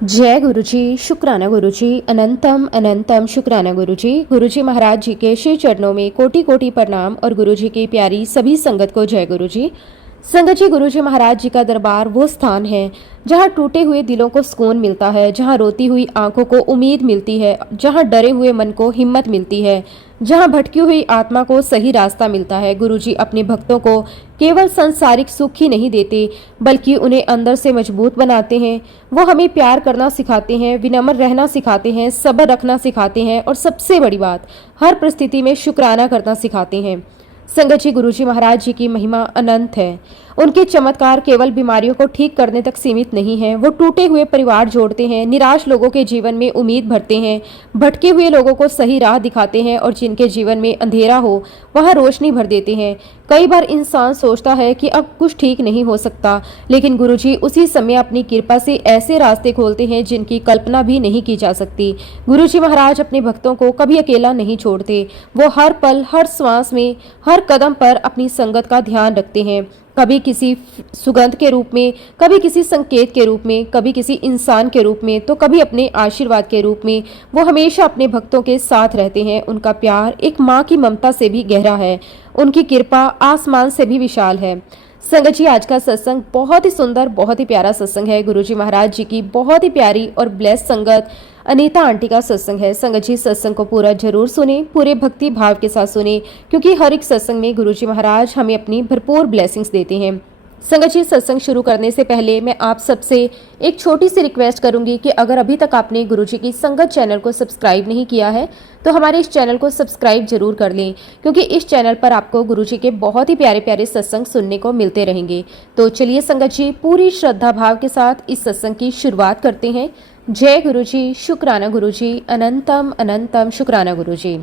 जय गुरुजी, शुक्राना गुरुजी, अनंतम अनंतम शुक्राना गुरुजी। गुरुजी महाराज जी के श्री चरणों में कोटि कोटि प्रणाम और गुरुजी की प्यारी सभी संगत को जय गुरुजी। संगत जी, गुरुजी महाराज जी का दरबार वो स्थान है जहाँ टूटे हुए दिलों को सुकून मिलता है, जहाँ रोती हुई आंखों को उम्मीद मिलती है, जहाँ डरे हुए मन को हिम्मत मिलती है, जहाँ भटकी हुई आत्मा को सही रास्ता मिलता है। गुरुजी अपने भक्तों को केवल सांसारिक सुख ही नहीं देते, बल्कि उन्हें अंदर से मजबूत बनाते हैं। वो हमें प्यार करना सिखाते हैं, विनम्र रहना सिखाते हैं, सब्र रखना सिखाते हैं और सबसे बड़ी बात, हर परिस्थिति में शुक्राना करना सिखाते हैं। संगत जी, गुरुजी महाराज जी की महिमा अनंत है। उनके चमत्कार केवल बीमारियों को ठीक करने तक सीमित नहीं है, वो टूटे हुए परिवार जोड़ते हैं, निराश लोगों के जीवन में उम्मीद भरते हैं, भटके हुए लोगों को सही राह दिखाते हैं और जिनके जीवन में अंधेरा हो वहाँ रोशनी भर देते हैं। कई बार इंसान सोचता है कि अब कुछ ठीक नहीं हो सकता, लेकिन गुरुजी उसी समय अपनी कृपा से ऐसे रास्ते खोलते हैं जिनकी कल्पना भी नहीं की जा सकती। गुरुजी महाराज अपने भक्तों को कभी अकेला नहीं छोड़ते। वो हर पल, हर श्वास में, हर कदम पर अपनी संगत का ध्यान रखते हैं। कभी किसी सुगंध के रूप में, कभी किसी संकेत के रूप में, कभी किसी इंसान के रूप में, तो कभी अपने आशीर्वाद के रूप में। वो हमेशा अपने भक्तों के साथ रहते हैं। उनका प्यार एक माँ की ममता से भी गहरा है, उनकी कृपा आसमान से भी विशाल है। संगत जी, आज का सत्संग बहुत ही सुंदर, बहुत ही प्यारा सत्संग है। गुरुजी महाराज जी की बहुत ही प्यारी और ब्लेस संगत अनीता आंटी का सत्संग है। संगत जी, सत्संग को पूरा जरूर सुने, पूरे भक्ति भाव के साथ सुने, क्योंकि हर एक सत्संग में गुरुजी महाराज हमें अपनी भरपूर ब्लेसिंग्स देते हैं। संगत जी, सत्संग शुरू करने से पहले मैं आप सबसे एक छोटी सी रिक्वेस्ट करूंगी कि अगर अभी तक आपने गुरुजी की संगत चैनल को सब्सक्राइब नहीं किया है तो हमारे इस चैनल को सब्सक्राइब जरूर कर लें, क्योंकि इस चैनल पर आपको गुरुजी के बहुत ही प्यारे प्यारे सत्संग सुनने को मिलते रहेंगे। तो चलिए संगत जी, पूरी श्रद्धा भाव के साथ इस सत्संग की शुरुआत करते हैं। जय गुरुजी, शुक्राना गुरुजी, अनंतम अनंतम शुक्राना गुरुजी।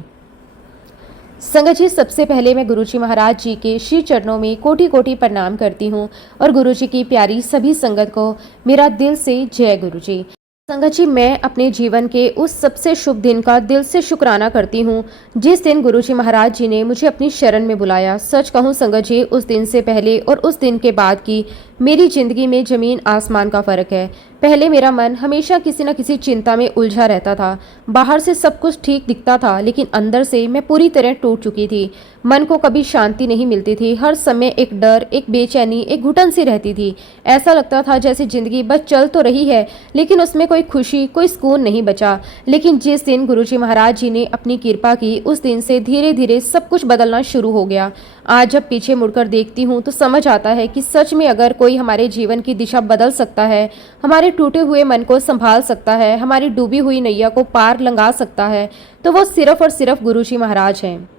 संगत जी, सबसे पहले मैं गुरुजी महाराज जी के श्री चरणों में कोटि कोटि प्रणाम करती हूँ और गुरुजी की प्यारी सभी संगत को मेरा दिल से जय गुरुजी। संगत जी, मैं अपने जीवन के उस सबसे शुभ दिन का दिल से शुक्राना करती हूँ जिस दिन गुरुजी महाराज जी ने मुझे अपनी शरण में बुलाया। सच कहूँ संगत जी, उस दिन से पहले और उस दिन के बाद की मेरी जिंदगी में जमीन आसमान का फर्क है। पहले मेरा मन हमेशा किसी न किसी चिंता में उलझा रहता था। बाहर से सब कुछ ठीक दिखता था, लेकिन अंदर से मैं पूरी तरह टूट चुकी थी। मन को कभी शांति नहीं मिलती थी। हर समय एक डर, एक बेचैनी, एक घुटन सी रहती थी। ऐसा लगता था जैसे जिंदगी बस चल तो रही है, लेकिन उसमें कोई खुशी, कोई सुकून नहीं बचा। लेकिन जिस दिन गुरुजी महाराज जी ने अपनी कृपा की, उस दिन से धीरे धीरे सब कुछ बदलना शुरू हो गया। आज जब पीछे मुड़कर देखती हूँ तो समझ आता है कि सच में अगर कोई हमारे जीवन की दिशा बदल सकता है, हमारे टूटे हुए मन को संभाल सकता है, हमारी डूबी हुई नैया को पार लंघा सकता है, तो वो सिर्फ और सिर्फ गुरुजी महाराज हैं।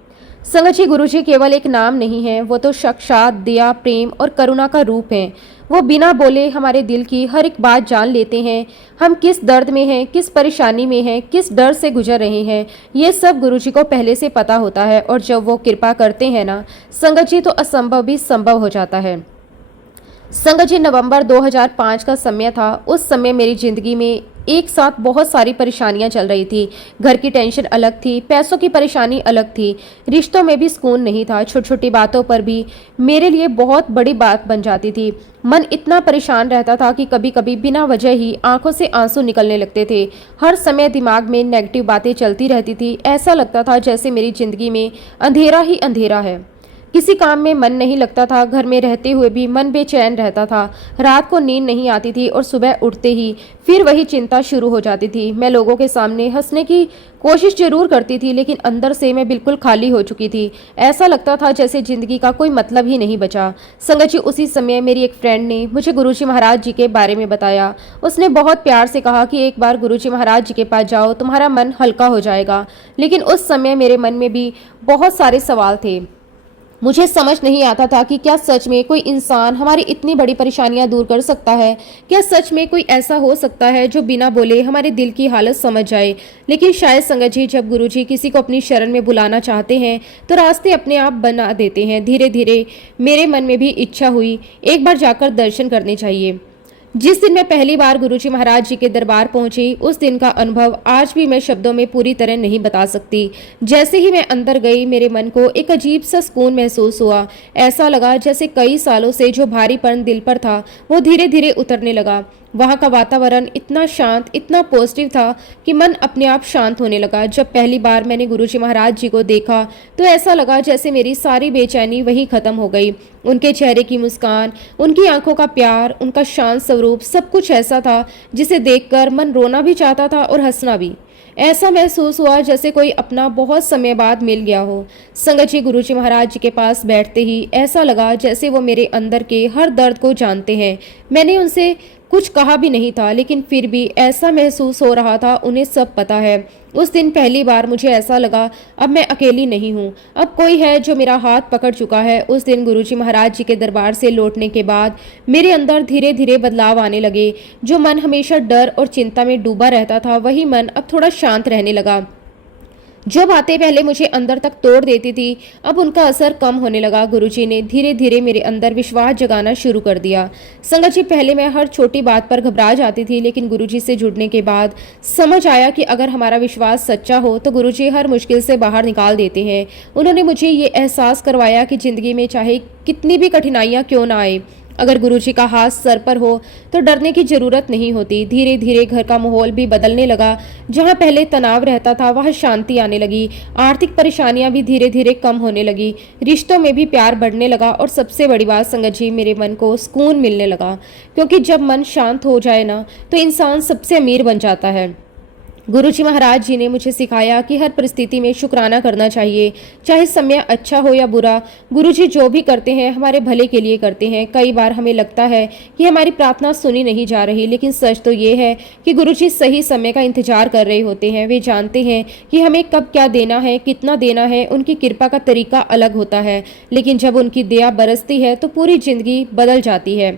संगत जी, गुरुजी केवल एक नाम नहीं है, वो तो साक्षात दया, प्रेम और करुणा का रूप है। वो बिना बोले हमारे दिल की हर एक बात जान लेते हैं। हम किस दर्द में हैं, किस परेशानी में हैं, किस डर से गुजर रहे हैं, ये सब गुरुजी को पहले से पता होता है। और जब वो कृपा करते हैं ना संगत जी, तो असंभव भी संभव हो जाता है। संगत जी, नवंबर 2005 का समय था। उस समय मेरी जिंदगी में एक साथ बहुत सारी परेशानियां चल रही थी। घर की टेंशन अलग थी, पैसों की परेशानी अलग थी, रिश्तों में भी सुकून नहीं था। छोटी छोटी बातों पर भी मेरे लिए बहुत बड़ी बात बन जाती थी। मन इतना परेशान रहता था कि कभी कभी बिना वजह ही आंखों से आंसू निकलने लगते थे। हर समय दिमाग में नेगेटिव बातें चलती रहती थी। ऐसा लगता था जैसे मेरी जिंदगी में अंधेरा ही अंधेरा है। किसी काम में मन नहीं लगता था। घर में रहते हुए भी मन बेचैन रहता था। रात को नींद नहीं आती थी और सुबह उठते ही फिर वही चिंता शुरू हो जाती थी। मैं लोगों के सामने हंसने की कोशिश जरूर करती थी, लेकिन अंदर से मैं बिल्कुल खाली हो चुकी थी। ऐसा लगता था जैसे जिंदगी का कोई मतलब ही नहीं बचा। संगत जी, उसी समय मेरी एक फ्रेंड ने मुझे गुरुजी महाराज जी के बारे में बताया। उसने बहुत प्यार से कहा कि एक बार गुरुजी महाराज जी के पास जाओ, तुम्हारा मन हल्का हो जाएगा। लेकिन उस समय मेरे मन में भी बहुत सारे सवाल थे। मुझे समझ नहीं आता था कि क्या सच में कोई इंसान हमारी इतनी बड़ी परेशानियां दूर कर सकता है। क्या सच में कोई ऐसा हो सकता है जो बिना बोले हमारे दिल की हालत समझ जाए। लेकिन शायद संगत जी, जब गुरुजी किसी को अपनी शरण में बुलाना चाहते हैं तो रास्ते अपने आप बना देते हैं। धीरे धीरे मेरे मन में भी इच्छा हुई एक बार जाकर दर्शन करने चाहिए। जिस दिन मैं पहली बार गुरुजी महाराज जी के दरबार पहुंची, उस दिन का अनुभव आज भी मैं शब्दों में पूरी तरह नहीं बता सकती। जैसे ही मैं अंदर गई, मेरे मन को एक अजीब सा सुकून महसूस हुआ। ऐसा लगा जैसे कई सालों से जो भारीपन दिल पर था वो धीरे धीरे उतरने लगा। वहाँ का वातावरण इतना शांत, इतना पॉजिटिव था कि मन अपने आप शांत होने लगा। जब पहली बार मैंने गुरुजी महाराज जी को देखा तो ऐसा लगा जैसे मेरी सारी बेचैनी वहीं खत्म हो गई। उनके चेहरे की मुस्कान, उनकी आंखों का प्यार, उनका शांत स्वरूप, सब कुछ ऐसा था जिसे देखकर मन रोना भी चाहता था और हंसना भी। ऐसा महसूस हुआ जैसे कोई अपना बहुत समय बाद मिल गया हो। संगत जी गुरुजी महाराज जी के पास बैठते ही ऐसा लगा जैसे वो मेरे अंदर के हर दर्द को जानते हैं। मैंने उनसे कुछ कहा भी नहीं था, लेकिन फिर भी ऐसा महसूस हो रहा था उन्हें सब पता है। उस दिन पहली बार मुझे ऐसा लगा अब मैं अकेली नहीं हूँ, अब कोई है जो मेरा हाथ पकड़ चुका है। उस दिन गुरुजी महाराज जी के दरबार से लौटने के बाद मेरे अंदर धीरे धीरे बदलाव आने लगे। जो मन हमेशा डर और चिंता में डूबा रहता था वही मन अब थोड़ा शांत रहने लगा। जो बातें पहले मुझे अंदर तक तोड़ देती थी अब उनका असर कम होने लगा। गुरुजी ने धीरे धीरे मेरे अंदर विश्वास जगाना शुरू कर दिया। संगत जी पहले मैं हर छोटी बात पर घबरा जाती थी, लेकिन गुरुजी से जुड़ने के बाद समझ आया कि अगर हमारा विश्वास सच्चा हो तो गुरुजी हर मुश्किल से बाहर निकाल देते हैं। उन्होंने मुझे ये एहसास करवाया कि जिंदगी में चाहे कितनी भी कठिनाइयाँ क्यों ना आए, अगर गुरुजी का हाथ सर पर हो तो डरने की जरूरत नहीं होती। धीरे धीरे घर का माहौल भी बदलने लगा। जहाँ पहले तनाव रहता था वहाँ शांति आने लगी। आर्थिक परेशानियां भी धीरे धीरे कम होने लगी। रिश्तों में भी प्यार बढ़ने लगा और सबसे बड़ी बात संगत जी मेरे मन को सुकून मिलने लगा, क्योंकि जब मन शांत हो जाए ना तो इंसान सबसे अमीर बन जाता है। गुरुजी महाराज जी ने मुझे सिखाया कि हर परिस्थिति में शुक्राना करना चाहिए, चाहे समय अच्छा हो या बुरा। गुरुजी जो भी करते हैं हमारे भले के लिए करते हैं। कई बार हमें लगता है कि हमारी प्रार्थना सुनी नहीं जा रही, लेकिन सच तो ये है कि गुरुजी सही समय का इंतजार कर रहे होते हैं। वे जानते हैं कि हमें कब क्या देना है, कितना देना है। उनकी कृपा का तरीका अलग होता है, लेकिन जब उनकी दया बरसती है तो पूरी जिंदगी बदल जाती है।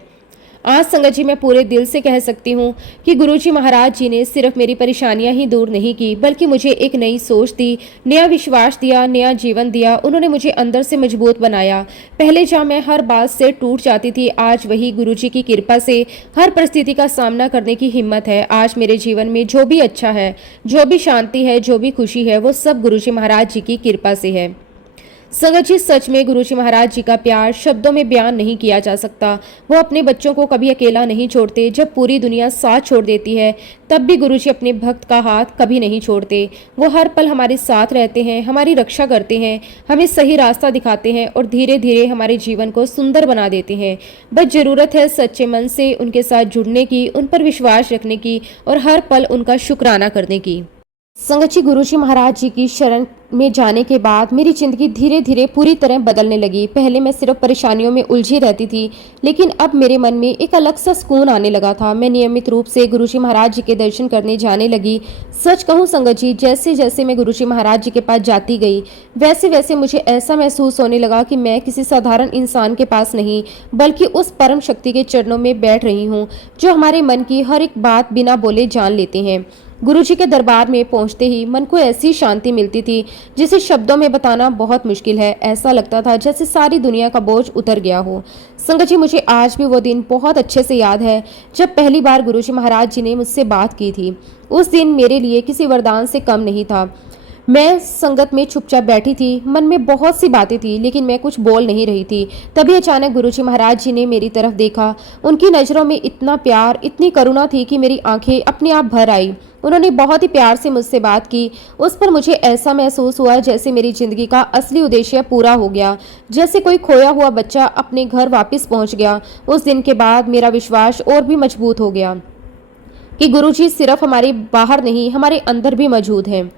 आज संगत जी मैं पूरे दिल से कह सकती हूँ कि गुरुजी महाराज जी ने सिर्फ मेरी परेशानियां ही दूर नहीं की, बल्कि मुझे एक नई सोच दी, नया विश्वास दिया, नया जीवन दिया। उन्होंने मुझे अंदर से मजबूत बनाया। पहले जहाँ मैं हर बात से टूट जाती थी, आज वही गुरुजी की कृपा से हर परिस्थिति का सामना करने की हिम्मत है। आज मेरे जीवन में जो भी अच्छा है, जो भी शांति है, जो भी खुशी है, वो सब गुरुजी महाराज जी की कृपा से है। संगत जी सच में गुरुजी महाराज जी का प्यार शब्दों में बयान नहीं किया जा सकता। वो अपने बच्चों को कभी अकेला नहीं छोड़ते। जब पूरी दुनिया साथ छोड़ देती है तब भी गुरुजी अपने भक्त का हाथ कभी नहीं छोड़ते। वो हर पल हमारे साथ रहते हैं, हमारी रक्षा करते हैं, हमें सही रास्ता दिखाते हैं और धीरे धीरे हमारे जीवन को सुंदर बना देते हैं। बस जरूरत है सच्चे मन से उनके साथ जुड़ने की, उन पर विश्वास रखने की और हर पल उनका शुक्राना करने की। संगत जी गुरुजी महाराज जी की शरण में जाने के बाद मेरी जिंदगी धीरे धीरे पूरी तरह बदलने लगी। पहले मैं सिर्फ परेशानियों में उलझी रहती थी, लेकिन अब मेरे मन में एक अलग सा सुकून आने लगा था। मैं नियमित रूप से गुरुजी महाराज जी के दर्शन करने जाने लगी। सच कहूँ संगत जी, जैसे जैसे मैं गुरुजी महाराज जी के पास जाती गई वैसे वैसे मुझे ऐसा महसूस होने लगा कि मैं किसी साधारण इंसान के पास नहीं, बल्कि उस परम शक्ति के चरणों में बैठ रही हूँ जो हमारे मन की हर एक बात बिना बोले जान लेते हैं। गुरुजी के दरबार में पहुंचते ही मन को ऐसी शांति मिलती थी जिसे शब्दों में बताना बहुत मुश्किल है। ऐसा लगता था जैसे सारी दुनिया का बोझ उतर गया हो। संगत जी मुझे आज भी वो दिन बहुत अच्छे से याद है जब पहली बार गुरुजी महाराज जी ने मुझसे बात की थी। उस दिन मेरे लिए किसी वरदान से कम नहीं था। मैं संगत में चुपचाप बैठी थी, मन में बहुत सी बातें थी, लेकिन मैं कुछ बोल नहीं रही थी। तभी अचानक गुरुजी महाराज जी ने मेरी तरफ देखा। उनकी नज़रों में इतना प्यार, इतनी करुणा थी कि मेरी आंखें अपने आप भर आई। उन्होंने बहुत ही प्यार से मुझसे बात की। उस पर मुझे ऐसा महसूस हुआ जैसे मेरी जिंदगी का असली उद्देश्य पूरा हो गया, जैसे कोई खोया हुआ बच्चा अपने घर वापस पहुंच गया। उस दिन के बाद मेरा विश्वास और भी मजबूत हो गया कि गुरुजी सिर्फ हमारे बाहर नहीं, हमारे अंदर भी मौजूद हैं।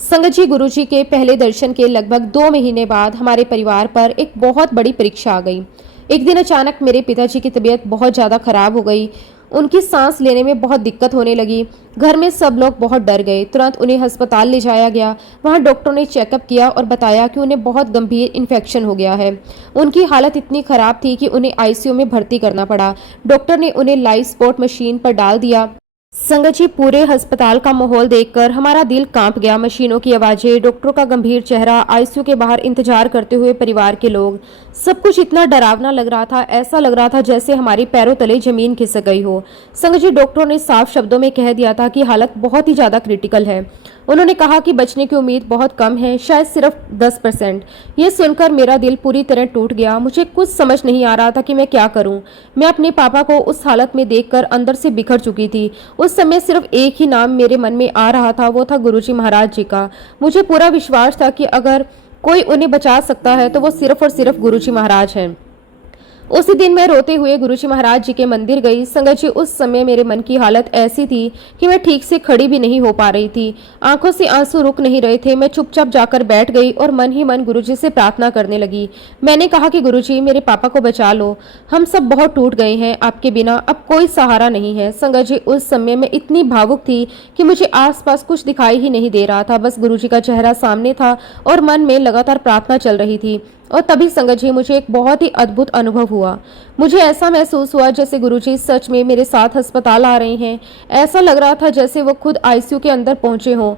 संगत जी गुरुजी के पहले दर्शन के लगभग 2 महीने बाद हमारे परिवार पर एक बहुत बड़ी परीक्षा आ गई। एक दिन अचानक मेरे पिताजी की तबीयत बहुत ज़्यादा खराब हो गई। उनकी सांस लेने में बहुत दिक्कत होने लगी। घर में सब लोग बहुत डर गए। तुरंत उन्हें अस्पताल ले जाया गया। वहां डॉक्टर ने चेकअप किया और बताया कि उन्हें बहुत गंभीर इन्फेक्शन हो गया है। उनकी हालत इतनी खराब थी कि उन्हें आईसीयू में भर्ती करना पड़ा। डॉक्टर ने उन्हें लाइफ सपोर्ट मशीन पर डाल दिया। संगत जी, पूरे अस्पताल का माहौल देखकर हमारा दिल कांप गया। मशीनों की आवाजें, डॉक्टरों का गंभीर चेहरा, आईसीयू के बाहर इंतजार करते हुए परिवार के लोग, सब कुछ इतना डरावना लग रहा था। ऐसा लग रहा था जैसे हमारे पैरों तले जमीन खिसक गई हो। संगत जी, डॉक्टरों ने साफ शब्दों में कह दिया था कि हालत बहुत ही ज्यादा क्रिटिकल है। उन्होंने कहा कि बचने की उम्मीद बहुत कम है, शायद सिर्फ 10%। ये सुनकर मेरा दिल पूरी तरह टूट गया। मुझे कुछ समझ नहीं आ रहा था कि मैं क्या करूं। मैं अपने पापा को उस हालत में देखकर अंदर से बिखर चुकी थी। उस समय सिर्फ एक ही नाम मेरे मन में आ रहा था, वो था गुरुजी महाराज जी का। मुझे पूरा विश्वास था कि अगर कोई उन्हें बचा सकता है तो वो सिर्फ और सिर्फ गुरुजी महाराज हैं। उसी दिन मैं रोते हुए गुरुजी महाराज जी के मंदिर गई। संगत जी, उस समय मेरे मन की हालत ऐसी थी कि मैं ठीक से खड़ी भी नहीं हो पा रही थी। आंखों से आंसू रुक नहीं रहे थे। मैं चुपचाप जाकर बैठ गई और मन ही मन गुरुजी से प्रार्थना करने लगी। मैंने कहा कि गुरुजी, मेरे पापा को बचा लो। हम सब बहुत टूट गए हैं, आपके बिना अब कोई सहारा नहीं है। संगत जी, उस समय मैं इतनी भावुक थी कि मुझे आसपास कुछ दिखाई ही नहीं दे रहा था। बस गुरुजी का चेहरा सामने था और मन में लगातार प्रार्थना चल रही थी। और तभी संगत जी, मुझे एक बहुत ही अद्भुत अनुभव हुआ। मुझे ऐसा महसूस हुआ जैसे गुरुजी सच में मेरे साथ अस्पताल आ रहे हैं। ऐसा लग रहा था जैसे वो खुद आईसीयू के अंदर पहुंचे हों।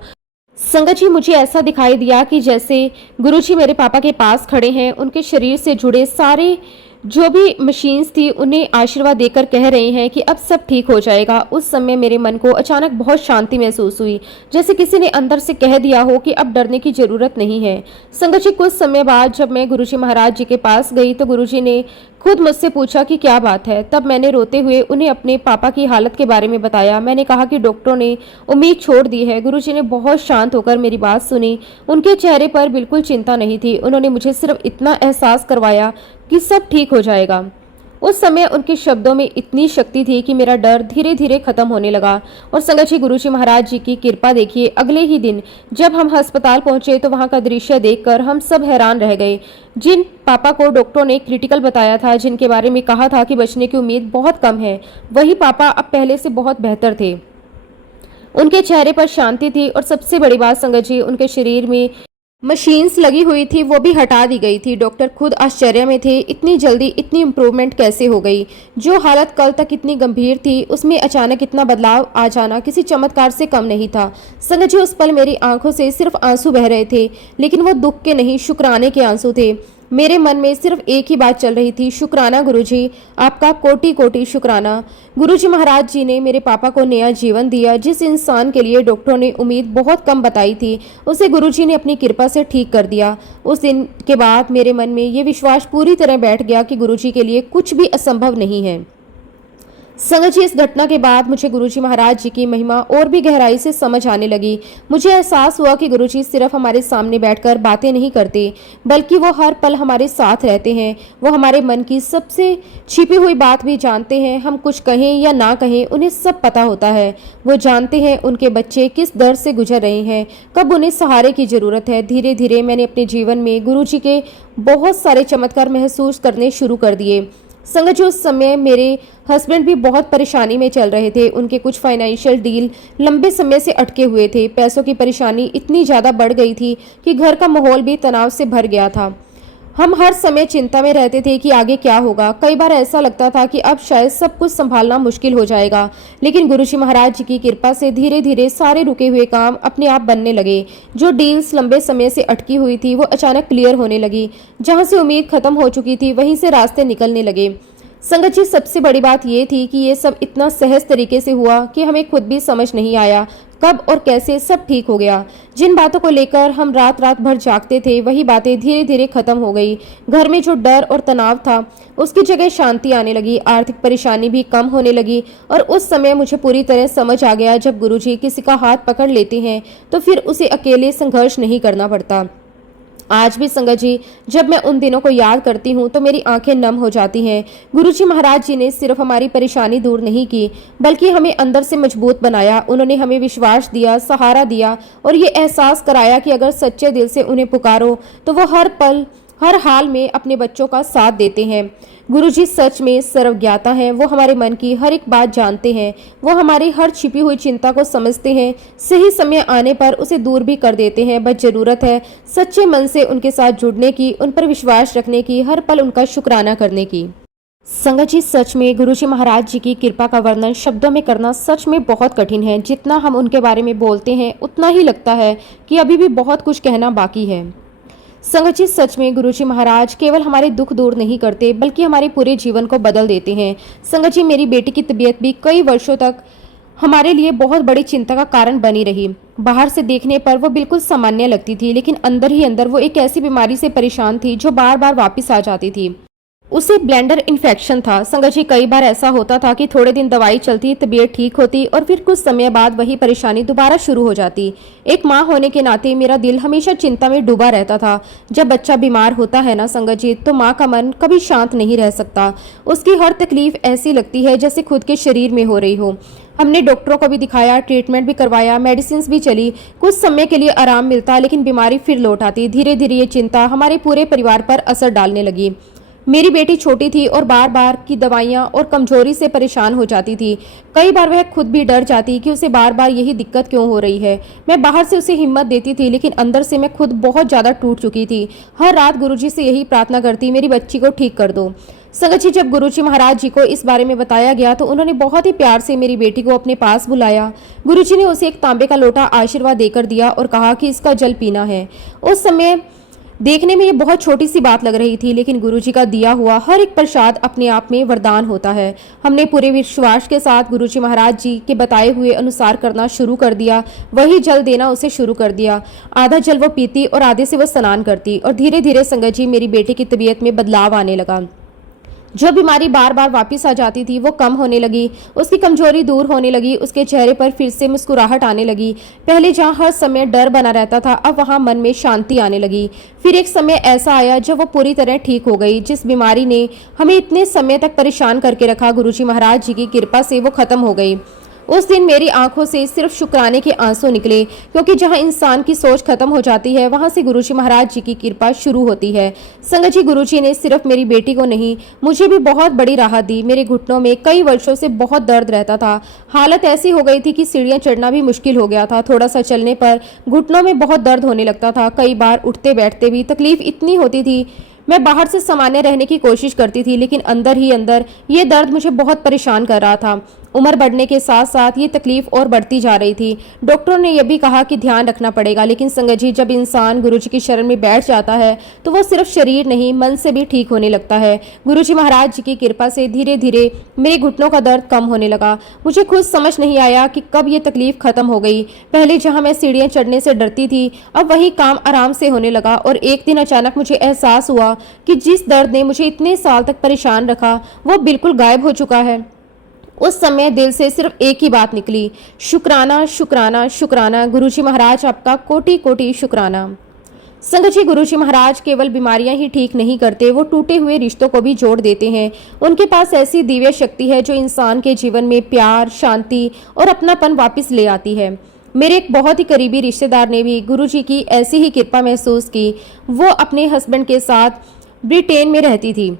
संगत जी, मुझे ऐसा दिखाई दिया कि जैसे गुरुजी मेरे पापा के पास खड़े हैं, उनके शरीर से जुड़े सारे जो भी मशीन्स थी उन्हें आशीर्वाद देकर कह रहे हैं कि अब सब ठीक हो जाएगा। उस समय मेरे मन को अचानक बहुत शांति महसूस हुई, जैसे किसी ने अंदर से कह दिया हो कि अब डरने की जरूरत नहीं है। संगत जी, कुछ समय बाद जब मैं गुरुजी महाराज जी के पास गई तो गुरुजी ने खुद मुझसे पूछा कि क्या बात है। तब मैंने रोते हुए उन्हें अपने पापा की हालत के बारे में बताया। मैंने कहा कि डॉक्टरों ने उम्मीद छोड़ दी है। गुरुजी ने बहुत शांत होकर मेरी बात सुनी। उनके चेहरे पर बिल्कुल चिंता नहीं थी। उन्होंने मुझे सिर्फ इतना एहसास करवाया कि सब ठीक हो जाएगा। उस समय उनके शब्दों में इतनी शक्ति थी कि मेरा डर धीरे धीरे खत्म होने लगा। और संगत जी, गुरुजी महाराज जी की कृपा देखिए, अगले ही दिन जब हम अस्पताल पहुंचे तो वहां का दृश्य देखकर हम सब हैरान रह गए। जिन पापा को डॉक्टरों ने क्रिटिकल बताया था, जिनके बारे में कहा था कि बचने की उम्मीद बहुत कम है, वही पापा अब पहले से बहुत बेहतर थे। उनके चेहरे पर शांति थी और सबसे बड़ी बात संगत जी, उनके शरीर में मशीन्स लगी हुई थी वो भी हटा दी गई थी। डॉक्टर खुद आश्चर्य में थे, इतनी जल्दी इतनी इम्प्रूवमेंट कैसे हो गई। जो हालत कल तक इतनी गंभीर थी उसमें अचानक इतना बदलाव आ जाना किसी चमत्कार से कम नहीं था। संगत जी, उस पल मेरी आंखों से सिर्फ आंसू बह रहे थे, लेकिन वो दुख के नहीं, शुक्राने के आंसू थे। मेरे मन में सिर्फ एक ही बात चल रही थी, शुक्राना गुरुजी, आपका कोटि कोटि शुक्राना। गुरुजी महाराज जी ने मेरे पापा को नया जीवन दिया। जिस इंसान के लिए डॉक्टरों ने उम्मीद बहुत कम बताई थी, उसे गुरुजी ने अपनी कृपा से ठीक कर दिया। उस दिन के बाद मेरे मन में ये विश्वास पूरी तरह बैठ गया कि गुरुजी के लिए कुछ भी असंभव नहीं है। संगत जी, इस घटना के बाद मुझे गुरुजी महाराज जी की महिमा और भी गहराई से समझ आने लगी। मुझे एहसास हुआ कि गुरुजी सिर्फ हमारे सामने बैठकर बातें नहीं करते, बल्कि वो हर पल हमारे साथ रहते हैं। वो हमारे मन की सबसे छिपी हुई बात भी जानते हैं। हम कुछ कहें या ना कहें, उन्हें सब पता होता है। वो जानते हैं उनके बच्चे किस दर्द से गुजर रहे हैं, कब उन्हें सहारे की जरूरत है। धीरे धीरे मैंने अपने जीवन में गुरुजी के बहुत सारे चमत्कार महसूस करने शुरू कर दिए। संगत जी, उस समय मेरे हस्बैंड भी बहुत परेशानी में चल रहे थे। उनके कुछ फाइनेंशियल डील लंबे समय से अटके हुए थे। पैसों की परेशानी इतनी ज़्यादा बढ़ गई थी कि घर का माहौल भी तनाव से भर गया था। हम हर समय चिंता में रहते थे कि आगे क्या होगा। कई बार ऐसा लगता था कि अब शायद सब कुछ संभालना मुश्किल हो जाएगा, लेकिन गुरुजी महाराज जी की कृपा से धीरे धीरे सारे रुके हुए काम अपने आप बनने लगे। जो डील्स लंबे समय से अटकी हुई थी वो अचानक क्लियर होने लगी। जहां से उम्मीद खत्म हो चुकी थी वहीं से रास्ते निकलने लगे। संगत जी, सबसे बड़ी बात ये थी कि ये सब इतना सहज तरीके से हुआ कि हमें खुद भी समझ नहीं आया कब और कैसे सब ठीक हो गया। जिन बातों को लेकर हम रात रात भर जागते थे वही बातें धीरे धीरे खत्म हो गई। घर में जो डर और तनाव था उसकी जगह शांति आने लगी। आर्थिक परेशानी भी कम होने लगी। और उस समय मुझे पूरी तरह समझ आ गया, जब गुरुजी किसी का हाथ पकड़ लेते हैं तो फिर उसे अकेले संघर्ष नहीं करना पड़ता। आज भी संगत जी, जब मैं उन दिनों को याद करती हूँ तो मेरी आंखें नम हो जाती हैं। गुरुजी महाराज जी ने सिर्फ हमारी परेशानी दूर नहीं की, बल्कि हमें अंदर से मजबूत बनाया। उन्होंने हमें विश्वास दिया, सहारा दिया और ये एहसास कराया कि अगर सच्चे दिल से उन्हें पुकारो तो वो हर पल हर हाल में अपने बच्चों का साथ देते हैं। गुरुजी सच में सर्वज्ञाता हैं। वो हमारे मन की हर एक बात जानते हैं। वो हमारी हर छिपी हुई चिंता को समझते हैं। सही समय आने पर उसे दूर भी कर देते हैं। बस जरूरत है सच्चे मन से उनके साथ जुड़ने की, उन पर विश्वास रखने की, हर पल उनका शुक्राना करने की। संगत जी, सच में गुरुजी महाराज जी की कृपा का वर्णन शब्दों में करना सच में बहुत कठिन है। जितना हम उनके बारे में बोलते हैं उतना ही लगता है कि अभी भी बहुत कुछ कहना बाकी है। संगत जी, सच में गुरुजी महाराज केवल हमारे दुख दूर नहीं करते बल्कि हमारे पूरे जीवन को बदल देते हैं। संगत जी, मेरी बेटी की तबीयत भी कई वर्षों तक हमारे लिए बहुत बड़ी चिंता का कारण बनी रही। बाहर से देखने पर वो बिल्कुल सामान्य लगती थी, लेकिन अंदर ही अंदर वो एक ऐसी बीमारी से परेशान थी जो बार बार वापस आ जाती थी। उसे ब्लेंडर इन्फेक्शन था। संगत जी, कई बार ऐसा होता था कि थोड़े दिन दवाई चलती, तबीयत ठीक होती और फिर कुछ समय बाद वही परेशानी दोबारा शुरू हो जाती। एक माँ होने के नाते मेरा दिल हमेशा चिंता में डूबा रहता था। जब बच्चा बीमार होता है ना संगत जी, तो माँ का मन कभी शांत नहीं रह सकता। उसकी हर तकलीफ ऐसी लगती है जैसे खुद के शरीर में हो रही हो। हमने डॉक्टरों को भी दिखाया, ट्रीटमेंट भी करवाया, मेडिसिन भी चली। कुछ समय के लिए आराम मिलता, लेकिन बीमारी फिर लौट आती। धीरे धीरे ये चिंता हमारे पूरे परिवार पर असर डालने लगी। मेरी बेटी छोटी थी और बार बार की दवाइयाँ और कमजोरी से परेशान हो जाती थी। कई बार वह खुद भी डर जाती कि उसे बार बार यही दिक्कत क्यों हो रही है। मैं बाहर से उसे हिम्मत देती थी, लेकिन अंदर से मैं खुद बहुत ज़्यादा टूट चुकी थी। हर रात गुरुजी से यही प्रार्थना करती, मेरी बच्ची को ठीक कर दो। संगत जी, जब गुरुजी महाराज जी को इस बारे में बताया गया तो उन्होंने बहुत ही प्यार से मेरी बेटी को अपने पास बुलाया। गुरुजी ने उसे एक तांबे का लोटा आशीर्वाद देकर दिया और कहा कि इसका जल पीना है। उस समय देखने में ये बहुत छोटी सी बात लग रही थी, लेकिन गुरुजी का दिया हुआ हर एक प्रसाद अपने आप में वरदान होता है। हमने पूरे विश्वास के साथ गुरुजी महाराज जी के बताए हुए अनुसार करना शुरू कर दिया। वही जल देना उसे शुरू कर दिया। आधा जल वो पीती और आधे से वो स्नान करती और धीरे धीरे संगत जी, मेरी बेटी की तबीयत में बदलाव आने लगा। जो बीमारी बार बार वापस आ जाती थी वो कम होने लगी। उसकी कमजोरी दूर होने लगी। उसके चेहरे पर फिर से मुस्कुराहट आने लगी। पहले जहाँ हर समय डर बना रहता था, अब वहाँ मन में शांति आने लगी। फिर एक समय ऐसा आया जब वो पूरी तरह ठीक हो गई। जिस बीमारी ने हमें इतने समय तक परेशान करके रखा, गुरुजी महाराज जी की कृपा से वो खत्म हो गई। उस दिन मेरी आंखों से सिर्फ शुक्राने के आंसू निकले, क्योंकि जहां इंसान की सोच खत्म हो जाती है वहां से गुरुजी महाराज जी की कृपा शुरू होती है। संगत जी, गुरुजी ने सिर्फ मेरी बेटी को नहीं, मुझे भी बहुत बड़ी राहत दी। मेरे घुटनों में कई वर्षों से बहुत दर्द रहता था। हालत ऐसी हो गई थी कि सीढ़ियां चढ़ना भी मुश्किल हो गया था। थोड़ा सा चलने पर घुटनों में बहुत दर्द होने लगता था। कई बार उठते बैठते भी तकलीफ इतनी होती थी। मैं बाहर से सामान्य रहने की कोशिश करती थी, लेकिन अंदर ही अंदर ये दर्द मुझे बहुत परेशान कर रहा था। उम्र बढ़ने के साथ साथ ये तकलीफ और बढ़ती जा रही थी। डॉक्टरों ने यह भी कहा कि ध्यान रखना पड़ेगा, लेकिन संगत जी, जब इंसान गुरुजी की शरण में बैठ जाता है तो वो सिर्फ शरीर नहीं, मन से भी ठीक होने लगता है। गुरुजी महाराज जी की कृपा से धीरे धीरे मेरे घुटनों का दर्द कम होने लगा। मुझे खुद समझ नहीं आया कि कब ये तकलीफ खत्म हो गई। पहले जहाँ मैं सीढ़ियाँ चढ़ने से डरती थी, अब वही काम आराम से होने लगा। और एक दिन अचानक मुझे एहसास हुआ कि जिस दर्द ने मुझे इतने साल तक परेशान रखा वो बिल्कुल गायब हो चुका है। उस समय दिल से सिर्फ एक ही बात निकली, शुक्राना शुक्राना शुक्राना। गुरुजी महाराज आपका कोटि कोटि शुक्राना। संगत जी, गुरुजी महाराज केवल बीमारियां ही ठीक नहीं करते, वो टूटे हुए रिश्तों को भी जोड़ देते हैं। उनके पास ऐसी दिव्य शक्ति है जो इंसान के जीवन में प्यार, शांति और अपनापन वापस ले आती है। मेरे एक बहुत ही करीबी रिश्तेदार ने भी गुरुजी की ऐसी ही कृपा महसूस की। वो अपने हस्बैंड के साथ ब्रिटेन में रहती थी।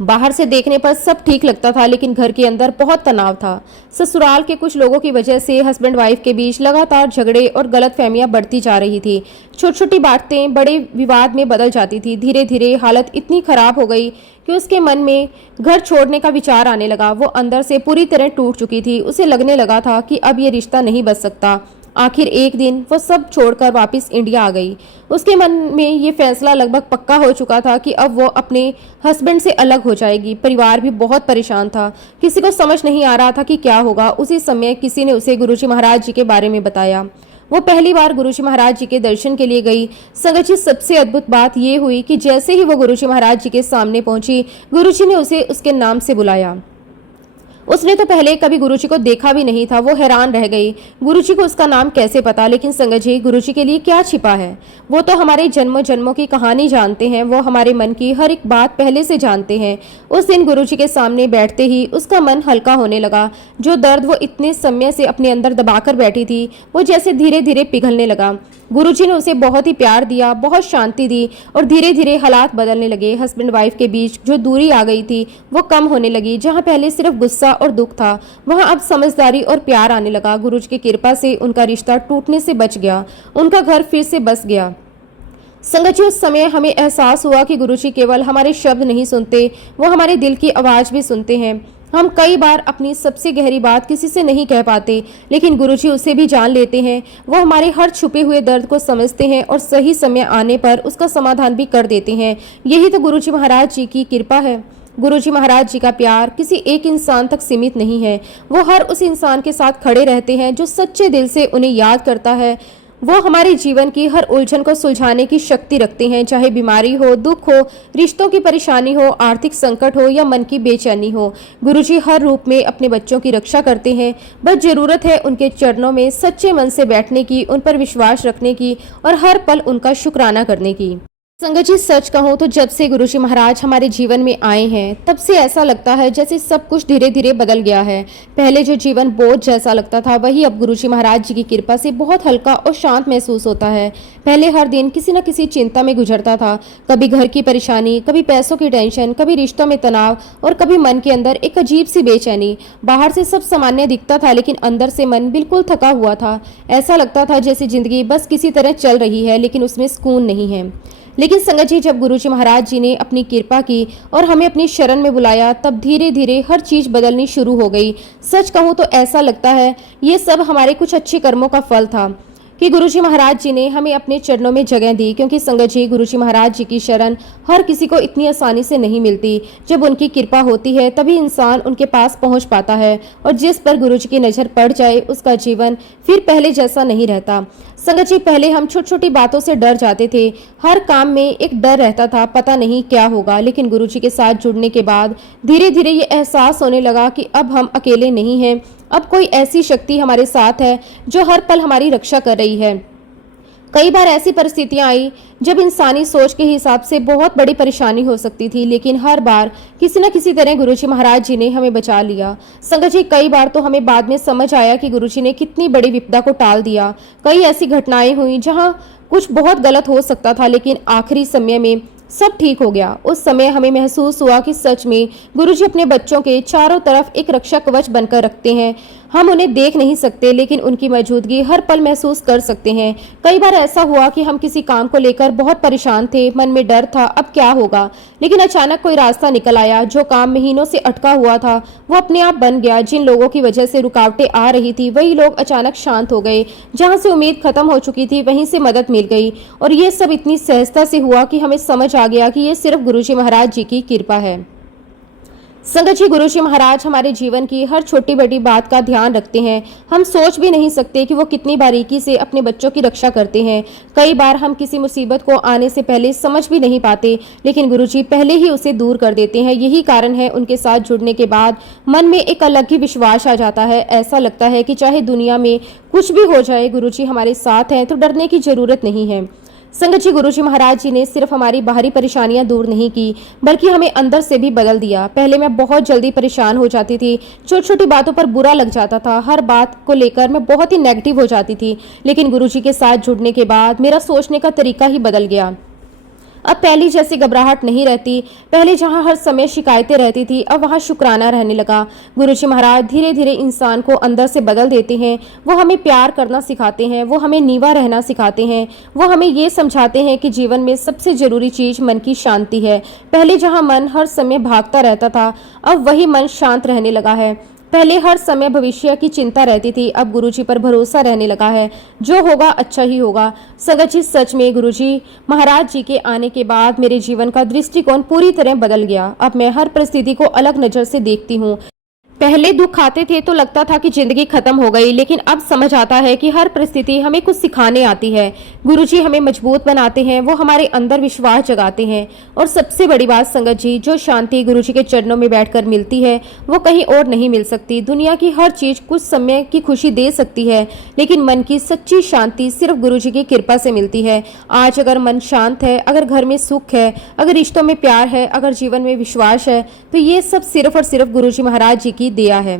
बाहर से देखने पर सब ठीक लगता था, लेकिन घर के अंदर बहुत तनाव था। ससुराल के कुछ लोगों की वजह से हस्बैंड वाइफ के बीच लगातार झगड़े और गलतफहमियां बढ़ती जा रही थी। छोटी छोटी बातें बड़े विवाद में बदल जाती थी। धीरे धीरे हालत इतनी खराब हो गई कि उसके मन में घर छोड़ने का विचार आने लगा। वो अंदर से पूरी तरह टूट चुकी थी। उसे लगने लगा था कि अब ये रिश्ता नहीं बच सकता। आखिर एक दिन वो सब छोड़कर वापस इंडिया आ गई। उसके मन में ये फैसला लगभग पक्का हो चुका था कि अब वो अपने हस्बैंड से अलग हो जाएगी। परिवार भी बहुत परेशान था। किसी को समझ नहीं आ रहा था कि क्या होगा। उसी समय किसी ने उसे गुरुजी महाराज जी के बारे में बताया। वो पहली बार गुरुजी महाराज जी के दर्शन के लिए गई। संगत जी, सबसे अद्भुत बात ये हुई कि जैसे ही वो गुरुजी महाराज जी के सामने पहुंची, गुरुजी ने उसे उसके नाम से बुलाया। उसने तो पहले कभी गुरुजी को देखा भी नहीं था। वो हैरान रह गई, गुरुजी को उसका नाम कैसे पता। लेकिन संगत जी, गुरुजी के लिए क्या छिपा है? वो तो हमारे जन्मों जन्मों की कहानी जानते हैं। वो हमारे मन की हर एक बात पहले से जानते हैं। उस दिन गुरुजी के सामने बैठते ही उसका मन हल्का होने लगा। जो दर्द वो इतने समय से अपने अंदर दबाकर बैठी थी, वो जैसे धीरे धीरे पिघलने लगा। गुरुजी ने उसे बहुत ही प्यार दिया, बहुत शांति दी और धीरे धीरे हालात बदलने लगे। हस्बैंड वाइफ के बीच जो दूरी आ गई थी वो कम होने लगी। जहाँ पहले सिर्फ गुस्सा और दुख था, वहाँ अब समझदारी और प्यार आने लगा। गुरुजी की कृपा से उनका रिश्ता टूटने से बच गया। उनका घर फिर से बस गया। संगत जी, उस समय हमें एहसास हुआ कि गुरुजी केवल हमारे शब्द नहीं सुनते, वो हमारे दिल की आवाज़ भी सुनते हैं। हम कई बार अपनी सबसे गहरी बात किसी से नहीं कह पाते, लेकिन गुरुजी उसे भी जान लेते हैं। वो हमारे हर छुपे हुए दर्द को समझते हैं और सही समय आने पर उसका समाधान भी कर देते हैं। यही तो गुरुजी महाराज जी की कृपा है। गुरुजी महाराज जी का प्यार किसी एक इंसान तक सीमित नहीं है। वो हर उस इंसान के साथ खड़े रहते हैं जो सच्चे दिल से उन्हें याद करता है। वो हमारे जीवन की हर उलझन को सुलझाने की शक्ति रखते हैं, चाहे बीमारी हो, दुख हो, रिश्तों की परेशानी हो, आर्थिक संकट हो या मन की बेचैनी हो। गुरुजी हर रूप में अपने बच्चों की रक्षा करते हैं। बस जरूरत है उनके चरणों में सच्चे मन से बैठने की, उन पर विश्वास रखने की और हर पल उनका शुक्राना करने की। संगत जी, सच कहूँ तो जब से गुरुजी महाराज हमारे जीवन में आए हैं, तब से ऐसा लगता है जैसे सब कुछ धीरे धीरे बदल गया है। पहले जो जीवन बोझ जैसा लगता था, वही अब गुरुजी महाराज जी की कृपा से बहुत हल्का और शांत महसूस होता है। पहले हर दिन किसी न किसी चिंता में गुजरता था, कभी घर की परेशानी, कभी पैसों की टेंशन, कभी रिश्तों में तनाव और कभी मन के अंदर एक अजीब सी बेचैनी। बाहर से सब सामान्य दिखता था, लेकिन अंदर से मन बिल्कुल थका हुआ था। ऐसा लगता था जैसे जिंदगी बस किसी तरह चल रही है, लेकिन उसमें सुकून नहीं है। लेकिन संगत जी, जब गुरुजी महाराज जी ने अपनी कृपा की और हमें अपनी शरण में बुलाया, तब धीरे धीरे हर चीज बदलनी शुरू हो गई। सच कहूँ तो ऐसा लगता है ये सब हमारे कुछ अच्छे कर्मों का फल था कि गुरुजी महाराज जी ने हमें अपने चरणों में जगह दी। क्योंकि संगत जी, गुरुजी महाराज जी की शरण हर किसी को इतनी आसानी से नहीं मिलती। जब उनकी कृपा होती है तभी इंसान उनके पास पहुंच पाता है, और जिस पर गुरुजी की नजर पड़ जाए उसका जीवन फिर पहले जैसा नहीं रहता। संगत जी, पहले हम छोटी छोटी बातों से डर जाते थे। हर काम में एक डर रहता था, पता नहीं क्या होगा। लेकिन गुरुजी के साथ जुड़ने के बाद धीरे धीरे ये एहसास होने लगा कि अब हम अकेले नहीं हैं। अब कोई ऐसी शक्ति हमारे साथ है जो हर पल हमारी रक्षा कर रही है। कई बार ऐसी परिस्थितियां आई जब इंसानी सोच के हिसाब से बहुत बड़ी परेशानी हो सकती थी, लेकिन हर बार किसी न किसी तरह गुरुजी महाराज जी ने हमें बचा लिया। संगत जी, कई बार तो हमें बाद में समझ आया कि गुरुजी ने कितनी बड़ी विपदा को टाल दिया। कई ऐसी घटनाएं हुई जहां कुछ बहुत गलत हो सकता था, लेकिन आखिरी समय में सब ठीक हो गया। उस समय हमें महसूस हुआ कि सच में गुरुजी अपने बच्चों के चारों तरफ एक रक्षा कवच बनकर रखते हैं। हम उन्हें देख नहीं सकते, लेकिन उनकी मौजूदगी हर पल महसूस कर सकते हैं। कई बार ऐसा हुआ कि हम किसी काम को लेकर बहुत परेशान थे, मन में डर था अब क्या होगा, लेकिन अचानक कोई रास्ता निकल आया। जो काम महीनों से अटका हुआ था वो अपने आप बन गया। जिन लोगों की वजह से रुकावटें आ रही थी, वही लोग अचानक शांत हो गए। जहां से उम्मीद खत्म हो चुकी थी, वहीं से मदद मिल गई। और ये सब इतनी सहजता से हुआ कि हमें समझ आ गया कि ये सिर्फ गुरुजी महाराज जी की कृपा है। संगत जी, गुरुजी महाराज हमारे जीवन की हर छोटी बड़ी बात का ध्यान रखते हैं। हम सोच भी नहीं सकते कि वो कितनी बारीकी से अपने बच्चों की रक्षा करते हैं। कई बार हम किसी मुसीबत को आने से पहले समझ भी नहीं पाते, लेकिन गुरुजी पहले ही उसे दूर कर देते हैं। यही कारण है उनके साथ जुड़ने के बाद मन में एक अलग ही विश्वास आ जाता है। ऐसा लगता है कि चाहे दुनिया में कुछ भी हो जाए, गुरुजी हमारे साथ हैं तो डरने की जरूरत नहीं है। संगत जी, गुरुजी महाराज जी ने सिर्फ हमारी बाहरी परेशानियां दूर नहीं की, बल्कि हमें अंदर से भी बदल दिया। पहले मैं बहुत जल्दी परेशान हो जाती थी, छोटी छोटी बातों पर बुरा लग जाता था, हर बात को लेकर मैं बहुत ही नेगेटिव हो जाती थी। लेकिन गुरुजी के साथ जुड़ने के बाद मेरा सोचने का तरीका ही बदल गया। अब पहली जैसी घबराहट नहीं रहती। पहले जहां हर समय शिकायतें रहती थी, अब वहां शुक्राना रहने लगा। गुरुजी महाराज धीरे धीरे इंसान को अंदर से बदल देते हैं। वो हमें प्यार करना सिखाते हैं, वो हमें नीवा रहना सिखाते हैं, वो हमें ये समझाते हैं कि जीवन में सबसे जरूरी चीज मन की शांति है। पहले जहां मन हर समय भागता रहता था, अब वही मन शांत रहने लगा है। पहले हर समय भविष्य की चिंता रहती थी, अब गुरुजी पर भरोसा रहने लगा है। जो होगा अच्छा ही होगा। संगत जी, सच में गुरुजी महाराज जी के आने के बाद मेरे जीवन का दृष्टिकोण पूरी तरह बदल गया। अब मैं हर परिस्थिति को अलग नजर से देखती हूँ। पहले दुख आते थे तो लगता था कि जिंदगी खत्म हो गई, लेकिन अब समझ आता है कि हर परिस्थिति हमें कुछ सिखाने आती है। गुरुजी हमें मजबूत बनाते हैं, वो हमारे अंदर विश्वास जगाते हैं। और सबसे बड़ी बात संगत जी, जो शांति गुरुजी के चरणों में बैठकर मिलती है वो कहीं और नहीं मिल सकती। दुनिया की हर चीज कुछ समय की खुशी दे सकती है, लेकिन मन की सच्ची शांति सिर्फ गुरुजी की कृपा से मिलती है। आज अगर मन शांत है, अगर घर में सुख है, अगर रिश्तों में प्यार है, अगर जीवन में विश्वास है, तो ये सब सिर्फ और सिर्फ गुरुजी महाराज जी की दिया है।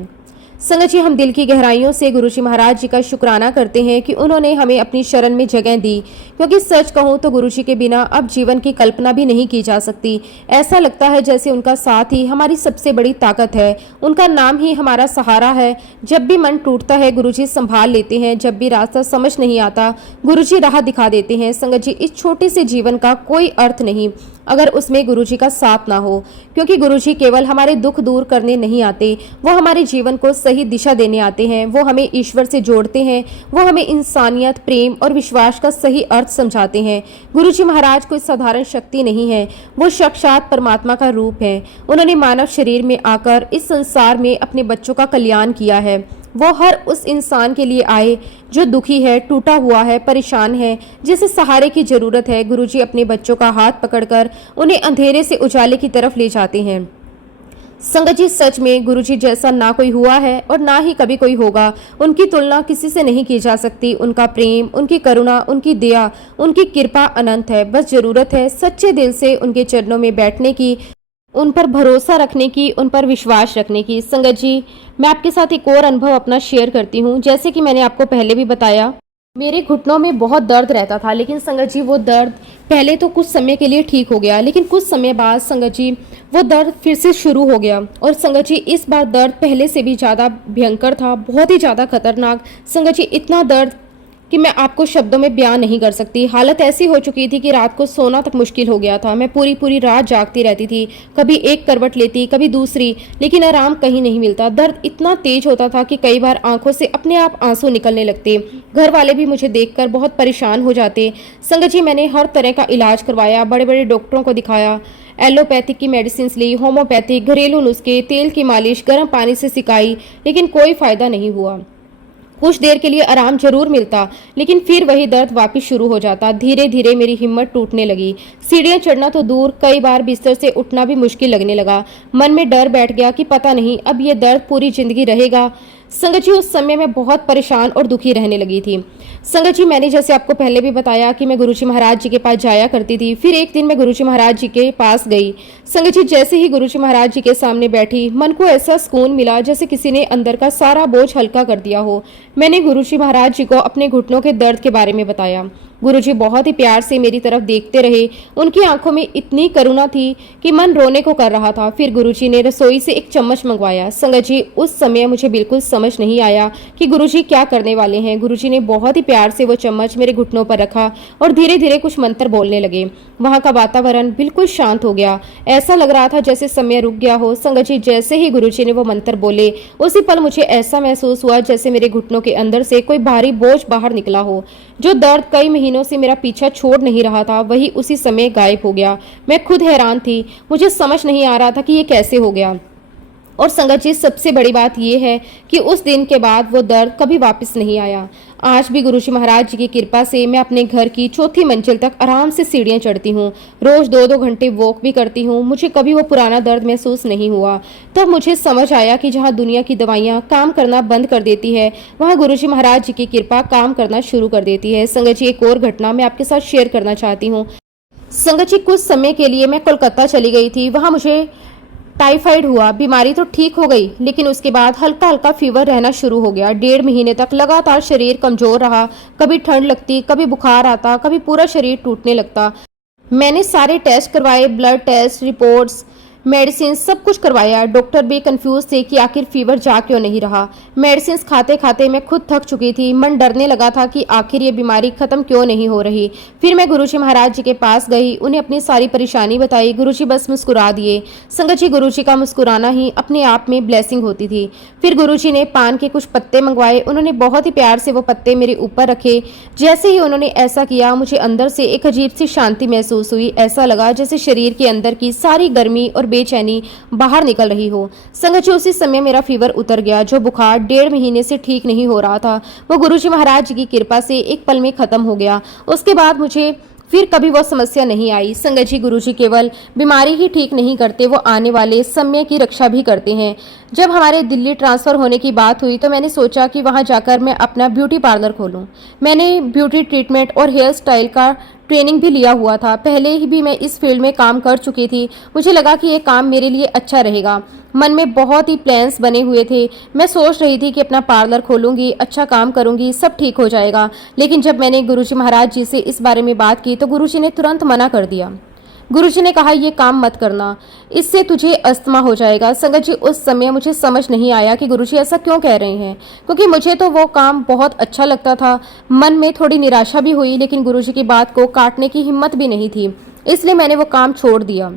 संगत जी, हम दिल की गहराइयों से गुरुजी महाराज जी का शुक्राना करते हैं कि उन्होंने हमें अपनी शरण में जगह दी, क्योंकि सच कहूँ तो गुरुजी के बिना अब जीवन की कल्पना भी नहीं की जा सकती। ऐसा लगता है जैसे उनका साथ ही हमारी सबसे बड़ी ताकत है, उनका नाम ही हमारा सहारा है। जब भी मन टूटता है गुरुजी संभाल लेते हैं, जब भी रास्ता समझ नहीं आता गुरुजी राह दिखा देते हैं। संगत जी, इस छोटे से जीवन का कोई अर्थ नहीं अगर उसमें गुरुजी का साथ ना हो, क्योंकि गुरुजी केवल हमारे दुख दूर करने नहीं आते, वो हमारे जीवन को सही दिशा देने आते हैं। वो हमें ईश्वर से जोड़ते हैं, वो हमें इंसानियत, प्रेम और विश्वास का सही अर्थ समझाते हैं। गुरुजी महाराज कोई साधारण शक्ति नहीं है, वो साक्षात परमात्मा का रूप है। उन्होंने मानव शरीर में आकर इस संसार में अपने बच्चों का कल्याण किया है। वो हर उस इंसान के लिए आए जो दुखी है, टूटा हुआ है, परेशान है, जिसे सहारे की जरूरत है। गुरुजी अपने बच्चों का हाथ पकड़कर उन्हें अंधेरे से उजाले की तरफ ले जाते हैं। संगत जी, सच में गुरुजी जैसा ना कोई हुआ है और ना ही कभी कोई होगा। उनकी तुलना किसी से नहीं की जा सकती। उनका प्रेम, उनकी करुणा, उनकी दया, उनकी कृपा अनंत है। बस जरूरत है सच्चे दिल से उनके चरणों में बैठने की, उन पर भरोसा रखने की, उन पर विश्वास रखने की। संगत जी, मैं आपके साथ एक और अनुभव अपना शेयर करती हूँ। जैसे कि मैंने आपको पहले भी बताया, मेरे घुटनों में बहुत दर्द रहता था, लेकिन संगत जी वो दर्द पहले तो कुछ समय के लिए ठीक हो गया, लेकिन कुछ समय बाद संगत जी वो दर्द फिर से शुरू हो गया। और संगत जी इस बार दर्द पहले से भी ज़्यादा भयंकर था, बहुत ही ज़्यादा खतरनाक। संगत जी इतना दर्द कि मैं आपको शब्दों में बयान नहीं कर सकती। हालत ऐसी हो चुकी थी कि रात को सोना तक मुश्किल हो गया था। मैं पूरी पूरी रात जागती रहती थी, कभी एक करवट लेती, कभी दूसरी, लेकिन आराम कहीं नहीं मिलता। दर्द इतना तेज होता था कि कई बार आंखों से अपने आप आंसू निकलने लगते। घर वाले भी मुझे देखकर बहुत परेशान हो जाते। संगत जी, मैंने हर तरह का इलाज करवाया, बड़े बड़े डॉक्टरों को दिखाया, एलोपैथिक की मेडिसिन ली, होम्योपैथिक, घरेलू नुस्खे, तेल की मालिश, गर्म पानी से सिकाई, लेकिन कोई फायदा नहीं हुआ। कुछ देर के लिए आराम जरूर मिलता, लेकिन फिर वही दर्द वापस शुरू हो जाता। धीरे धीरे मेरी हिम्मत टूटने लगी। सीढ़ियां चढ़ना तो दूर, कई बार बिस्तर से उठना भी मुश्किल लगने लगा। मन में डर बैठ गया कि पता नहीं अब ये दर्द पूरी जिंदगी रहेगा। संगत जी, उस समय मैं बहुत परेशान और दुखी रहने लगी थी। संगत जी, मैंने जैसे आपको पहले भी बताया कि मैं गुरुजी महाराज जी के पास जाया करती थी। फिर एक दिन मैं गुरुजी महाराज जी के पास गई। संगत जी, जैसे ही गुरुजी महाराज जी के सामने बैठी, मन को ऐसा सुकून मिला जैसे किसी ने अंदर का सारा बोझ हल्का कर दिया हो। मैंने गुरुजी महाराज जी को अपने घुटनों के दर्द के बारे में बताया। गुरुजी बहुत ही प्यार से मेरी तरफ देखते रहे। उनकी आंखों में इतनी करुणा थी कि मन रोने को कर रहा था। फिर गुरुजी ने रसोई से एक चम्मच मंगवाया। संगत जी, उस समय मुझे बिल्कुल समझ नहीं आया कि गुरुजी क्या करने वाले हैं। गुरुजी ने बहुत ही प्यार से वो चम्मच मेरे घुटनों पर रखा और धीरे धीरे कुछ मंत्र बोलने लगे। वहां का वातावरण बिल्कुल शांत हो गया। ऐसा लग रहा था जैसे समय रुक गया हो। संगत जी, जैसे ही गुरुजी ने वो मंत्र बोले, उसी पल मुझे ऐसा महसूस हुआ जैसे मेरे घुटनों के अंदर से कोई भारी बोझ बाहर निकला हो। जो दर्द कई महीनों से मेरा पीछा छोड़ नहीं रहा था, वही उसी समय गायब हो गया। मैं खुद हैरान थी, मुझे समझ नहीं आ रहा था कि ये कैसे हो गया। और संगत जी, सबसे बड़ी बात यह है कि उस दिन के बाद वो दर्द कभी वापस नहीं आया। आज भी गुरुजी महाराज जी की कृपा से मैं अपने घर की चौथी मंजिल तक आराम से सीढ़ियां चढ़ती हूँ। रोज 2-2 घंटे वॉक भी करती हूँ। मुझे कभी वो पुराना दर्द महसूस नहीं हुआ। तब मुझे समझ आया कि जहाँ दुनिया की दवाइयाँ काम करना बंद कर देती है, वहाँ गुरुजी महाराज जी की कृपा काम करना शुरू कर देती है। संगत जी, एक और घटना मैं आपके साथ शेयर करना चाहती हूँ। संगत जी, कुछ समय के लिए मैं कोलकाता चली गई थी। वहाँ मुझे टाइफाइड हुआ। बीमारी तो ठीक हो गई, लेकिन उसके बाद हल्का हल्का फीवर रहना शुरू हो गया। 1.5 महीने तक लगातार शरीर कमजोर रहा। कभी ठंड लगती, कभी बुखार आता, कभी पूरा शरीर टूटने लगता। मैंने सारे टेस्ट करवाए, ब्लड टेस्ट, रिपोर्ट्स, मेडिसिन, सब कुछ करवाया। डॉक्टर भी कंफ्यूज थे कि आखिर फीवर जा क्यों नहीं रहा। मेडिसिन खाते खाते मैं खुद थक चुकी थी। मन डरने लगा था कि आखिर ये बीमारी खत्म क्यों नहीं हो रही। फिर मैं गुरुजी महाराज जी के पास गई, उन्हें अपनी सारी परेशानी बताई। गुरुजी बस मुस्कुरा दिए। संगत जी, गुरुजी का मुस्कुराना ही अपने आप में ब्लेसिंग होती थी। फिर गुरुजी ने पान के कुछ पत्ते मंगवाए। उन्होंने बहुत ही प्यार से वो पत्ते मेरे ऊपर रखे। जैसे ही उन्होंने ऐसा किया, मुझे अंदर से एक अजीब सी शांति महसूस हुई। ऐसा लगा जैसे शरीर के अंदर की सारी गर्मी और बेचैनी बाहर निकल रही हो। संगत जी, उसी समय मेरा फीवर उतर गया। जो बुखार 1.5 महीने से ठीक नहीं हो रहा था, वो गुरुजी महाराज जी की कृपा से एक पल में खत्म हो गया। उसके बाद मुझे फिर कभी वो समस्या नहीं आई। संगत जी, गुरुजी केवल बीमारी ही ठीक नहीं करते, वो आने वाले समय की रक्षा भी करते हैं। जब हमारे दिल्ली ट्रांसफ़र होने की बात हुई तो मैंने सोचा कि वहाँ जाकर मैं अपना ब्यूटी पार्लर खोलूँ। मैंने ब्यूटी ट्रीटमेंट और हेयर स्टाइल का ट्रेनिंग भी लिया हुआ था। पहले ही भी मैं इस फील्ड में काम कर चुकी थी। मुझे लगा कि ये काम मेरे लिए अच्छा रहेगा। मन में बहुत ही प्लान्स बने हुए थे। मैं सोच रही थी कि अपना पार्लर खोलूँगी, अच्छा काम करूँगी, सब ठीक हो जाएगा। लेकिन जब मैंने गुरुजी महाराज जी से इस बारे में बात की तो गुरुजी ने तुरंत मना कर दिया। गुरुजी ने कहा, ये काम मत करना, इससे तुझे अस्थमा हो जाएगा। संगत जी, उस समय मुझे समझ नहीं आया कि गुरुजी ऐसा क्यों कह रहे हैं, क्योंकि मुझे तो वो काम बहुत अच्छा लगता था। मन में थोड़ी निराशा भी हुई, लेकिन गुरुजी की बात को काटने की हिम्मत भी नहीं थी, इसलिए मैंने वो काम छोड़ दिया।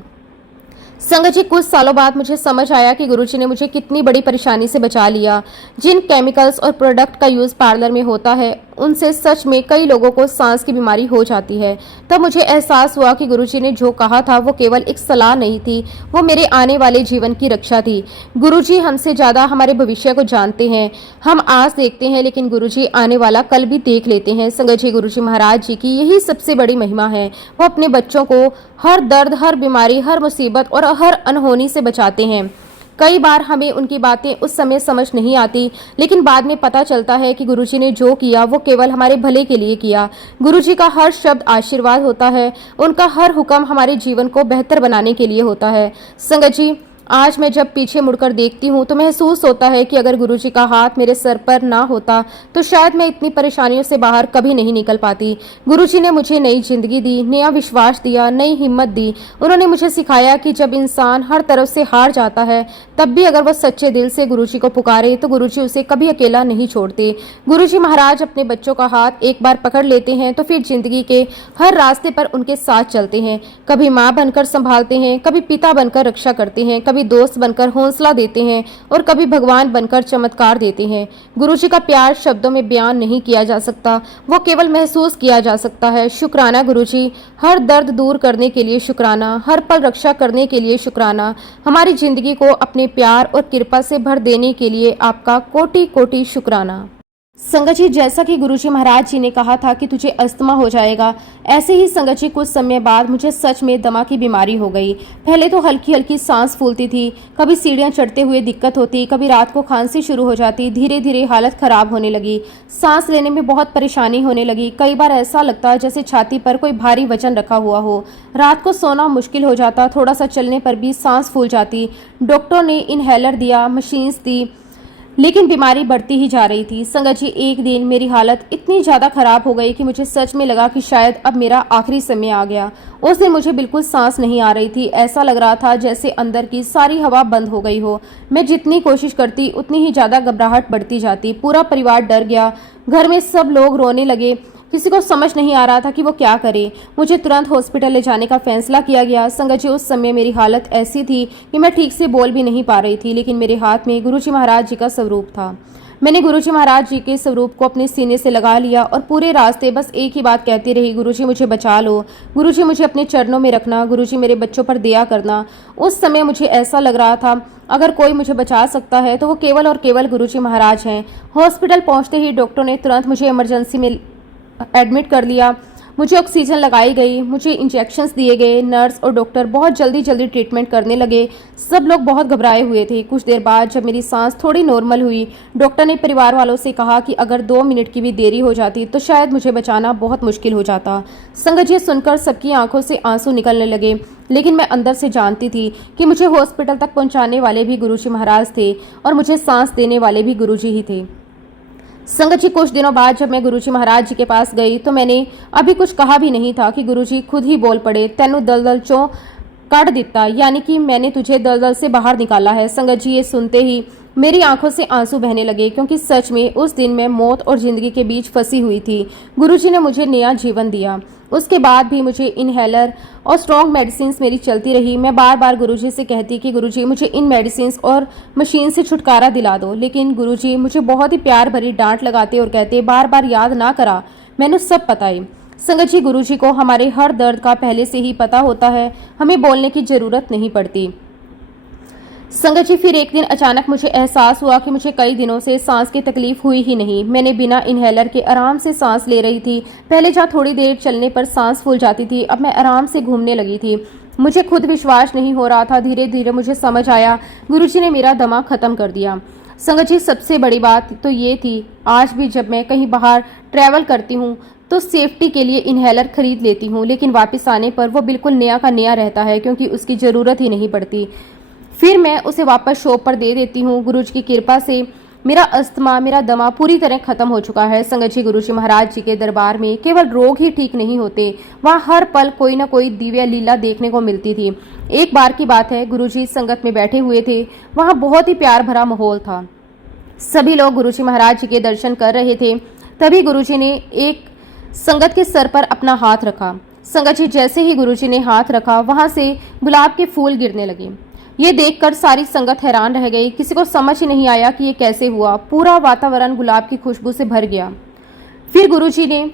संगत जी, कुछ सालों बाद मुझे समझ आया कि गुरुजी ने मुझे कितनी बड़ी परेशानी से बचा लिया। जिन केमिकल्स और प्रोडक्ट का यूज़ पार्लर में होता है उनसे सच में कई लोगों को सांस की बीमारी हो जाती है। तब मुझे एहसास हुआ कि गुरुजी ने जो कहा था वो केवल एक सलाह नहीं थी, वो मेरे आने वाले जीवन की रक्षा थी। गुरुजी हमसे ज़्यादा हमारे भविष्य को जानते हैं। हम आज देखते हैं लेकिन गुरुजी आने वाला कल भी देख लेते हैं। संगत जी, गुरुजी महाराज जी की यही सबसे बड़ी महिमा है। वो अपने बच्चों को हर दर्द, हर बीमारी, हर मुसीबत और हर अनहोनी से बचाते हैं। कई बार हमें उनकी बातें उस समय समझ नहीं आती, लेकिन बाद में पता चलता है कि गुरुजी ने जो किया वो केवल हमारे भले के लिए किया। गुरुजी का हर शब्द आशीर्वाद होता है, उनका हर हुक्म हमारे जीवन को बेहतर बनाने के लिए होता है। संगत जी, आज मैं जब पीछे मुड़कर देखती हूँ तो महसूस होता है कि अगर गुरुजी का हाथ मेरे सर पर ना होता तो शायद मैं इतनी परेशानियों से बाहर कभी नहीं निकल पाती। गुरुजी ने मुझे नई जिंदगी दी, नया विश्वास दिया, नई हिम्मत दी। उन्होंने मुझे सिखाया कि जब इंसान हर तरफ से हार जाता है तब भी अगर वो सच्चे दिल से गुरुजी को पुकारे तो गुरुजी उसे कभी अकेला नहीं छोड़ते। गुरुजी महाराज अपने बच्चों का हाथ एक बार पकड़ लेते हैं तो फिर जिंदगी के हर रास्ते पर उनके साथ चलते हैं। कभी माँ बनकर संभालते हैं, कभी पिता बनकर रक्षा करते हैं, कभी दोस्त बनकर हौसला देते हैं और कभी भगवान बनकर चमत्कार देते हैं। गुरुजी का प्यार शब्दों में बयान नहीं किया जा सकता, वो केवल महसूस किया जा सकता है। शुक्राना गुरुजी, हर दर्द दूर करने के लिए शुक्राना, हर पल रक्षा करने के लिए शुक्राना, हमारी जिंदगी को अपने प्यार और कृपा से भर देने के लिए आपका कोटि कोटि शुक्राना। संगत जी, जैसा कि गुरुजी महाराज जी ने कहा था कि तुझे अस्थमा हो जाएगा, ऐसे ही संगत जी कुछ समय बाद मुझे सच में दमा की बीमारी हो गई। पहले तो हल्की हल्की सांस फूलती थी, कभी सीढ़ियाँ चढ़ते हुए दिक्कत होती, कभी रात को खांसी शुरू हो जाती। धीरे धीरे हालत खराब होने लगी, सांस लेने में बहुत परेशानी होने लगी। कई बार ऐसा लगता जैसे छाती पर कोई भारी वजन रखा हुआ हो। रात को सोना मुश्किल हो जाता, थोड़ा सा चलने पर भी सांस फूल जाती। डॉक्टर ने इनहेलर दिया, मशीन्स दी, लेकिन बीमारी बढ़ती ही जा रही थी। संगत जी, एक दिन मेरी हालत इतनी ज़्यादा ख़राब हो गई कि मुझे सच में लगा कि शायद अब मेरा आखिरी समय आ गया। उस दिन मुझे बिल्कुल सांस नहीं आ रही थी, ऐसा लग रहा था जैसे अंदर की सारी हवा बंद हो गई हो। मैं जितनी कोशिश करती उतनी ही ज़्यादा घबराहट बढ़ती जाती। पूरा परिवार डर गया, घर में सब लोग रोने लगे, किसी को समझ नहीं आ रहा था कि वो क्या करे। मुझे तुरंत हॉस्पिटल ले जाने का फैसला किया गया। संगत जी, उस समय मेरी हालत ऐसी थी कि मैं ठीक से बोल भी नहीं पा रही थी, लेकिन मेरे हाथ में गुरुजी महाराज जी का स्वरूप था। मैंने गुरुजी महाराज जी के स्वरूप को अपने सीने से लगा लिया और पूरे रास्ते बस एक ही बात कहती रही, गुरुजी मुझे बचा लो, गुरुजी मुझे अपने चरणों में रखना, गुरुजी मेरे बच्चों पर दया करना। उस समय मुझे ऐसा लग रहा था अगर कोई मुझे बचा सकता है तो वो केवल और केवल गुरुजी महाराज हैं। हॉस्पिटल पहुंचते ही डॉक्टर ने तुरंत मुझे इमरजेंसी में एडमिट कर लिया। मुझे ऑक्सीजन लगाई गई, मुझे इंजेक्शंस दिए गए। नर्स और डॉक्टर बहुत जल्दी ट्रीटमेंट करने लगे। सब लोग बहुत घबराए हुए थे। कुछ देर बाद जब मेरी सांस थोड़ी नॉर्मल हुई, डॉक्टर ने परिवार वालों से कहा कि अगर 2 मिनट की भी देरी हो जाती तो शायद मुझे बचाना बहुत मुश्किल हो जाता। संगत जी, सुनकर सबकी आंखों से आंसू निकलने लगे, लेकिन मैं अंदर से जानती थी कि मुझे हॉस्पिटल तक पहुंचाने वाले भी गुरुजी महाराज थे और मुझे सांस देने वाले भी गुरुजी ही थे। संगत जी, कुछ दिनों बाद जब मैं गुरुजी महाराज जी के पास गई तो मैंने अभी कुछ कहा भी नहीं था कि गुरुजी खुद ही बोल पड़े, तेनू दलदल चों कढ़ दिता, यानी कि मैंने तुझे दलदल से बाहर निकाला है। संगत जी, ये सुनते ही मेरी आंखों से आंसू बहने लगे, क्योंकि सच में उस दिन मैं मौत और जिंदगी के बीच फंसी हुई थी। गुरुजी ने मुझे नया जीवन दिया। उसके बाद भी मुझे इनहेलर और स्ट्रॉन्ग मेडिसिन मेरी चलती रही। मैं बार बार गुरुजी से कहती कि गुरुजी मुझे इन मेडिसिन और मशीन से छुटकारा दिला दो, लेकिन गुरुजी मुझे बहुत ही प्यार भरी डांट लगाते और कहते, बार बार याद ना करा, मैंने सब पता है। संगत जी, गुरुजी को हमारे हर दर्द का पहले से ही पता होता है, हमें बोलने की जरूरत नहीं पड़ती। संगत जी, फिर एक दिन अचानक मुझे एहसास हुआ कि मुझे कई दिनों से सांस की तकलीफ हुई ही नहीं। मैंने बिना इनहेलर के आराम से सांस ले रही थी। पहले जहाँ थोड़ी देर चलने पर सांस फूल जाती थी, अब मैं आराम से घूमने लगी थी। मुझे खुद विश्वास नहीं हो रहा था। धीरे धीरे मुझे समझ आया, गुरुजी ने मेरा दमा खत्म कर दिया। संगत जी, सबसे बड़ी बात तो ये थी, आज भी जब मैं कहीं बाहर ट्रैवल करती हूँ तो सेफ्टी के लिए इनहेलर खरीद लेती हूँ, लेकिन वापस आने पर वो बिल्कुल नया का नया रहता है, क्योंकि उसकी ज़रूरत ही नहीं पड़ती। फिर मैं उसे वापस शॉप पर दे देती हूँ। गुरुजी की कृपा से मेरा अस्थमा, मेरा दमा पूरी तरह खत्म हो चुका है। संगत जी, गुरुजी महाराज जी के दरबार में केवल रोग ही ठीक नहीं होते, वहाँ हर पल कोई ना कोई दिव्य लीला देखने को मिलती थी। एक बार की बात है, गुरुजी संगत में बैठे हुए थे। वहाँ बहुत ही प्यार भरा माहौल था। सभी लोग गुरुजी महाराज जी के दर्शन कर रहे थे। तभी गुरुजी ने एक संगत के सर पर अपना हाथ रखा। संगत जी, जैसे ही गुरुजी ने हाथ रखा, वहां से गुलाब के फूल गिरने लगे। ये देखकर सारी संगत हैरान रह गई। किसी को समझ ही नहीं आया कि ये कैसे हुआ। पूरा वातावरण गुलाब की खुशबू से भर गया। फिर गुरुजी ने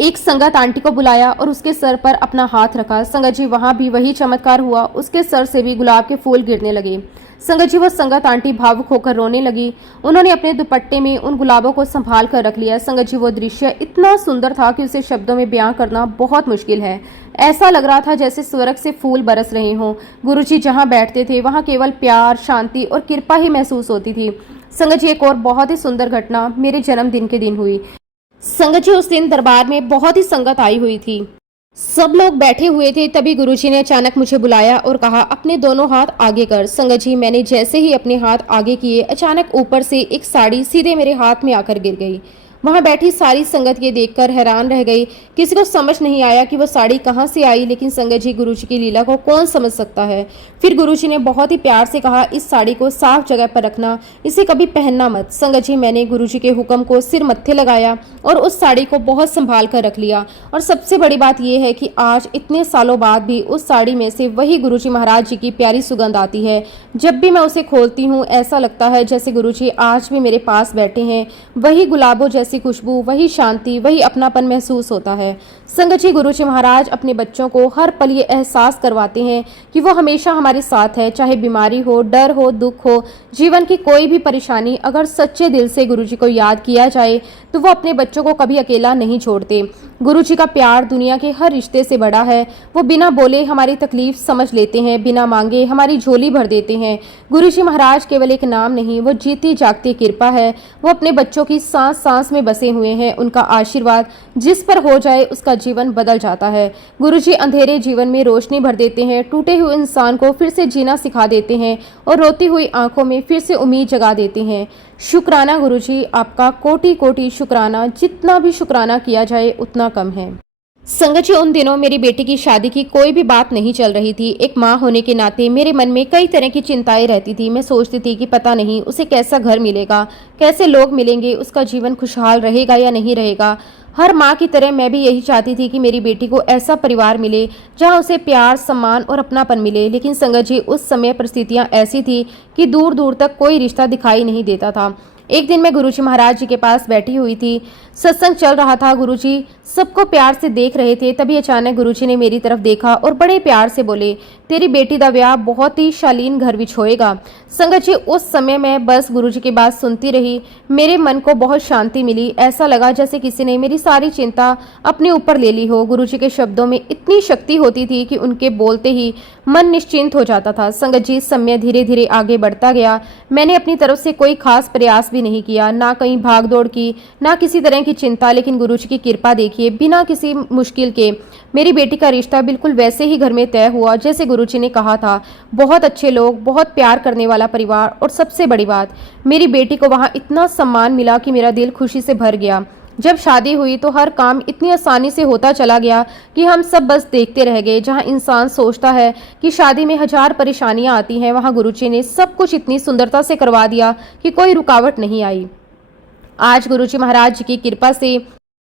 एक संगत आंटी को बुलाया और उसके सर पर अपना हाथ रखा। संगत जी, वहां भी वही चमत्कार हुआ। उसके सर से भी गुलाब के फूल गिरने लगे। संगत जी, वो संगत आंटी भावुक होकर रोने लगी। उन्होंने अपने दुपट्टे में उन गुलाबों को संभाल कर रख लिया। संगत जी, वो दृश्य इतना सुंदर था कि उसे शब्दों में बयां करना बहुत मुश्किल है। ऐसा लग रहा था जैसे स्वर्ग से फूल बरस रहे हों। गुरुजी जहां बैठते थे वहां केवल प्यार, शांति और कृपा ही महसूस होती थी। संगत जी, एक और बहुत ही सुंदर घटना मेरे जन्मदिन के दिन हुई। संगत जी, उस दिन दरबार में बहुत ही संगत आई हुई थी। सब लोग बैठे हुए थे। तभी गुरुजी ने अचानक मुझे बुलाया और कहा, अपने दोनों हाथ आगे कर। संगत जी, मैंने जैसे ही अपने हाथ आगे किए, अचानक ऊपर से एक साड़ी सीधे मेरे हाथ में आकर गिर गई। वहां बैठी सारी संगत ये देखकर हैरान रह गई। किसी को समझ नहीं आया कि वो साड़ी कहां से आई, लेकिन संगत जी, गुरुजी की लीला को कौन समझ सकता है। फिर गुरुजी ने बहुत ही प्यार से कहा, इस साड़ी को साफ जगह पर रखना, इसे कभी पहनना मत। संगत जी, मैंने गुरुजी के हुक्म को सिर मत्थे लगाया और उस साड़ी को बहुत संभाल कर रख लिया। और सबसे बड़ी बात यह है कि आज इतने सालों बाद भी उस साड़ी में से वही गुरुजी महाराज जी की प्यारी सुगंध आती है। जब भी मैं उसे खोलती हूँ, ऐसा लगता है जैसे गुरुजी आज भी मेरे पास बैठे हैं। वही गुलाबों जैसी खुशबू, वही शांति, वही अपनापन महसूस होता है। संगत जी, गुरुजी महाराज अपने बच्चों को हर पल ये एहसास करवाते हैं कि वो हमेशा हमारे साथ है। चाहे बीमारी हो, डर हो, दुख हो, जीवन की कोई भी परेशानी, अगर सच्चे दिल से गुरुजी को याद किया जाए तो वो अपने बच्चों को कभी अकेला नहीं छोड़ते। गुरुजी का प्यार दुनिया के हर रिश्ते से बड़ा है। वो बिना बोले हमारी तकलीफ समझ लेते हैं, बिना मांगे हमारी झोली भर देते हैं। गुरुजी महाराज केवल एक नाम नहीं, वो जीती जागती कृपा है। वो अपने बच्चों की सांस सांस में बसे हुए हैं। उनका आशीर्वाद जिस पर हो जाए उसका जीवन बदल जाता है। गुरुजी अंधेरे जीवन में रोशनी भर देते हैं, टूटे हुए इंसान को फिर से जीना सिखा देते हैं और रोती हुई आंखों में फिर से उम्मीद जगा देते हैं। शुक्राना गुरुजी, आपका कोटि कोटि शुक्राना। जितना भी शुक्राना किया जाए उतना कम है। संगत जी, उन दिनों मेरी बेटी की शादी की कोई भी बात नहीं चल रही थी। एक माँ होने के नाते मेरे मन में कई तरह की चिंताएं रहती थी। मैं सोचती थी कि पता नहीं उसे कैसा घर मिलेगा, कैसे लोग मिलेंगे, उसका जीवन खुशहाल रहेगा या नहीं रहेगा। हर माँ की तरह मैं भी यही चाहती थी कि मेरी बेटी को ऐसा परिवार मिले जहाँ उसे प्यार, सम्मान और अपनापन मिले। लेकिन संगत जी, उस समय परिस्थितियाँ ऐसी थी कि दूर दूर तक कोई रिश्ता दिखाई नहीं देता था। एक दिन मैं गुरुजी महाराज जी के पास बैठी हुई थी। सत्संग चल रहा था। गुरुजी सबको प्यार से देख रहे थे। तभी अचानक गुरुजी ने मेरी तरफ देखा और बड़े प्यार से बोले, तेरी बेटी दा ब्याह बहुत ही शालीन घर विच होएगा। संगत जी, उस समय मैं बस गुरुजी की बात सुनती रही। मेरे मन को बहुत शांति मिली। ऐसा लगा जैसे किसी ने मेरी सारी चिंता अपने ऊपर ले ली हो। गुरुजी के शब्दों में इतनी शक्ति होती थी कि उनके बोलते ही मन निश्चिंत हो जाता था। संगत जी, समय धीरे धीरे आगे बढ़ता गया। मैंने अपनी तरफ से कोई खास प्रयास भी नहीं किया, ना कहीं भाग दौड़ की, ना किसी तरह की चिंता। लेकिन गुरुजी की कृपा देखिए, बिना किसी मुश्किल के मेरी बेटी का रिश्ता बिल्कुल वैसे ही घर में तय हुआ जैसे गुरुजी ने कहा था। बहुत अच्छे लोग, बहुत प्यार करने वाला परिवार और सबसे बड़ी बात, मेरी बेटी को वहाँ इतना सम्मान मिला कि मेरा दिल खुशी से भर गया। जब शादी हुई तो हर काम इतनी आसानी से होता चला गया कि हम सब बस देखते रह गए। जहाँ इंसान सोचता है कि शादी में हजार परेशानियां आती हैं, वहाँ गुरुजी ने सब कुछ इतनी सुंदरता से करवा दिया कि कोई रुकावट नहीं आई। आज गुरुजी महाराज जी की कृपा से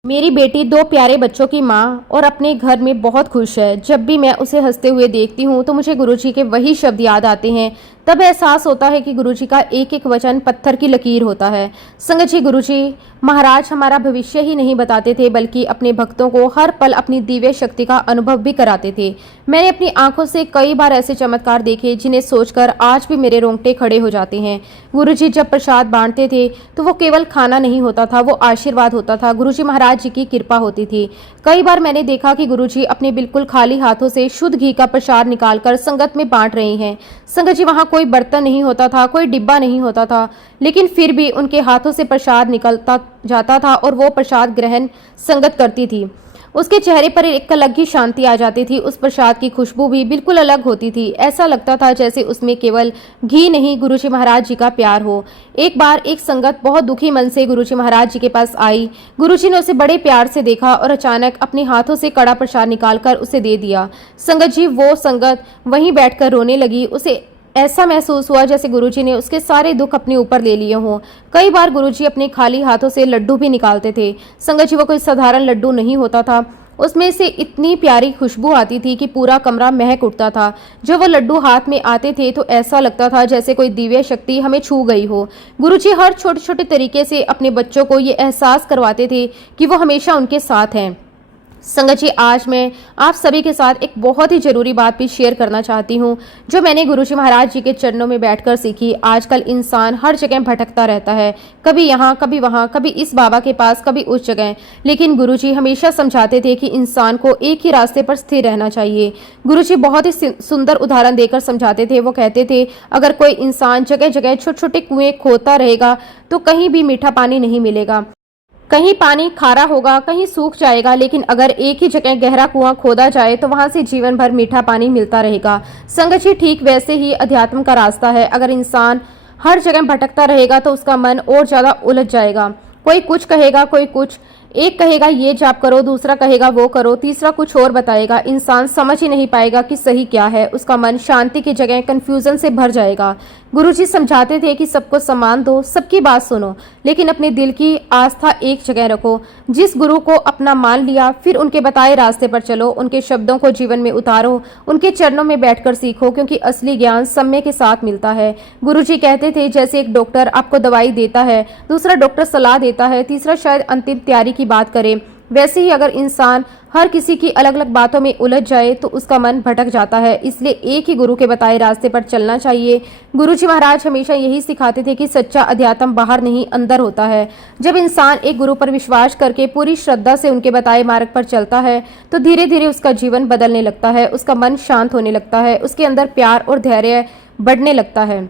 मेरी बेटी 2 प्यारे बच्चों की माँ और अपने घर में बहुत खुश है। जब भी मैं उसे हंसते हुए देखती हूँ तो मुझे गुरुजी के वही शब्द याद आते हैं तब एहसास होता है कि गुरुजी का एक एक वचन पत्थर की लकीर होता है। संगत जी, गुरुजी महाराज हमारा भविष्य ही नहीं बताते थे, बल्कि अपने भक्तों को हर पल अपनी दिव्य शक्ति का अनुभव भी कराते थे। मैंने अपनी आंखों से कई बार ऐसे चमत्कार देखे जिन्हें सोचकर आज भी मेरे रोंगटे खड़े हो जाते हैं। गुरुजी जब प्रसाद बांटते थे तो वो केवल खाना नहीं होता था, वो आशीर्वाद होता था। गुरुजी महाराज जी की कृपा होती थी। कई बार मैंने देखा कि गुरुजी अपने बिल्कुल खाली हाथों से शुद्ध घी का प्रसाद निकालकर संगत में बांट रहे हैं। संगत जी, वहां कोई बर्तन नहीं होता था, कोई डिब्बा नहीं होता था, लेकिन फिर भी उनके हाथों से प्रसाद निकलता जाता था और वो प्रसाद ग्रहण संगत करती थी। उसके चेहरे पर एक अलग ही शांति आ जाती थी। उस प्रसाद की खुशबू भी बिल्कुल अलग होती थी। ऐसा लगता था जैसे उसमें केवल घी नहीं, गुरुजी महाराज जी का प्यार हो। एक बार एक संगत बहुत दुखी मन से गुरुजी महाराज जी के पास आई। गुरुजी ने उसे बड़े प्यार से देखा और अचानक अपने हाथों से कड़ा प्रसाद निकालकर उसे दे दिया। संगत जी, वो संगत वहीं बैठकर रोने लगी। उसे ऐसा महसूस हुआ जैसे गुरुजी ने उसके सारे दुख अपने ऊपर ले लिए हों। कई बार गुरुजी अपने खाली हाथों से लड्डू भी निकालते थे। संगत जी, वो कोई साधारण लड्डू नहीं होता था, उसमें से इतनी प्यारी खुशबू आती थी कि पूरा कमरा महक उठता था। जब वो लड्डू हाथ में आते थे तो ऐसा लगता था जैसे कोई दिव्य शक्ति हमें छू गई हो। गुरुजी हर छोटे छोटे तरीके से अपने बच्चों को ये एहसास करवाते थे कि वो हमेशा उनके साथ हैं। संगत जी, आज मैं आप सभी के साथ एक बहुत ही जरूरी बात भी शेयर करना चाहती हूँ, जो मैंने गुरुजी महाराज जी के चरणों में बैठकर सीखी। आजकल इंसान हर जगह भटकता रहता है, कभी यहाँ कभी वहाँ, कभी इस बाबा के पास, कभी उस जगह, लेकिन गुरुजी हमेशा समझाते थे कि इंसान को एक ही रास्ते पर स्थिर रहना चाहिए। गुरुजी बहुत ही सुंदर उदाहरण देकर समझाते थे। वो कहते थे, अगर कोई इंसान जगह जगह छोटे छोटे कुएं खोदता रहेगा तो कहीं भी मीठा पानी नहीं मिलेगा। कहीं पानी खारा होगा, कहीं सूख जाएगा, लेकिन अगर एक ही जगह गहरा कुआं खोदा जाए तो वहां से जीवन भर मीठा पानी मिलता रहेगा। संगत जी, ठीक वैसे ही अध्यात्म का रास्ता है। अगर इंसान हर जगह भटकता रहेगा तो उसका मन और ज्यादा उलझ जाएगा। कोई कुछ कहेगा, कोई कुछ, एक कहेगा ये जाप करो, दूसरा कहेगा वो करो, तीसरा कुछ और बताएगा। इंसान समझ ही नहीं पाएगा कि सही क्या है। उसका मन शांति की जगह कंफ्यूजन से भर जाएगा। गुरुजी समझाते थे कि सबको सम्मान दो, सबकी बात सुनो, लेकिन अपने दिल की आस्था एक जगह रखो। जिस गुरु को अपना मान लिया, फिर उनके बताए रास्ते पर चलो, उनके शब्दों को जीवन में उतारो, उनके चरणों में बैठकर सीखो, क्योंकि असली ज्ञान समय के साथ मिलता है। गुरुजी कहते थे, जैसे एक डॉक्टर आपको दवाई देता है, दूसरा डॉक्टर सलाह देता है, तीसरा शायद अंतिम तैयारी की बात करे, वैसे ही अगर इंसान हर किसी की अलग अलग बातों में उलझ जाए तो उसका मन भटक जाता है। इसलिए एक ही गुरु के बताए रास्ते पर चलना चाहिए। गुरुजी महाराज हमेशा यही सिखाते थे कि सच्चा अध्यात्म बाहर नहीं, अंदर होता है। जब इंसान एक गुरु पर विश्वास करके पूरी श्रद्धा से उनके बताए मार्ग पर चलता है तो धीरे धीरे उसका जीवन बदलने लगता है, उसका मन शांत होने लगता है, उसके अंदर प्यार और धैर्य बढ़ने लगता है।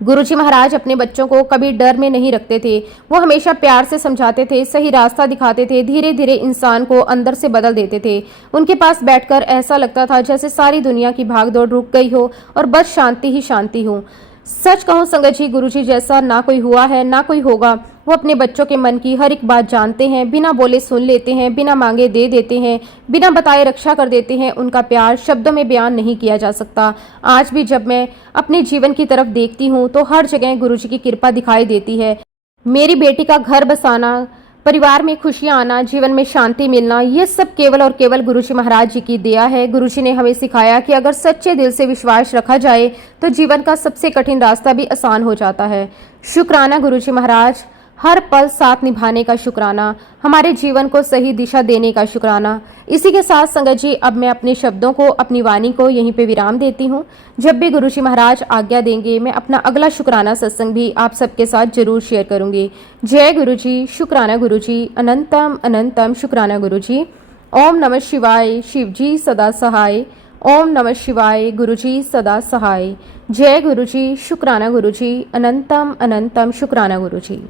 गुरुजी महाराज अपने बच्चों को कभी डर में नहीं रखते थे। वो हमेशा प्यार से समझाते थे, सही रास्ता दिखाते थे, धीरे धीरे इंसान को अंदर से बदल देते थे। उनके पास बैठकर ऐसा लगता था जैसे सारी दुनिया की भागदौड़ रुक गई हो और बस शांति ही शांति हो। सच कहूं संगत जी, गुरुजी जैसा ना कोई हुआ है, ना कोई होगा। वो अपने बच्चों के मन की हर एक बात जानते हैं, बिना बोले सुन लेते हैं, बिना मांगे दे देते हैं, बिना बताए रक्षा कर देते हैं। उनका प्यार शब्दों में बयान नहीं किया जा सकता। आज भी जब मैं अपने जीवन की तरफ देखती हूँ तो हर जगह गुरुजी की कृपा दिखाई देती है। मेरी बेटी का घर बसाना, परिवार में खुशियां आना, जीवन में शांति मिलना, ये सब केवल और केवल गुरुजी महाराज जी की दया है। गुरुजी ने हमें सिखाया कि अगर सच्चे दिल से विश्वास रखा जाए तो जीवन का सबसे कठिन रास्ता भी आसान हो जाता है। शुक्राना गुरुजी महाराज, हर पल साथ निभाने का शुक्राना, हमारे जीवन को सही दिशा देने का शुक्राना। इसी के साथ संगत जी, अब मैं अपने शब्दों को, अपनी वाणी को यहीं पे विराम देती हूँ। जब भी गुरुजी महाराज आज्ञा देंगे, मैं अपना अगला शुक्राना सत्संग भी आप सबके साथ जरूर शेयर करूंगी। जय गुरुजी, शुक्राना गुरुजी, अनंतम अनंतम शुक्राना गुरुजी। ओम नमः शिवाय, शिवजी सदा सहाय। ओम नमः शिवाय, गुरुजी सदा सहाय। जय गुरुजी, शुक्राना गुरुजी, अनंतम अनंतम शुक्राना गुरुजी।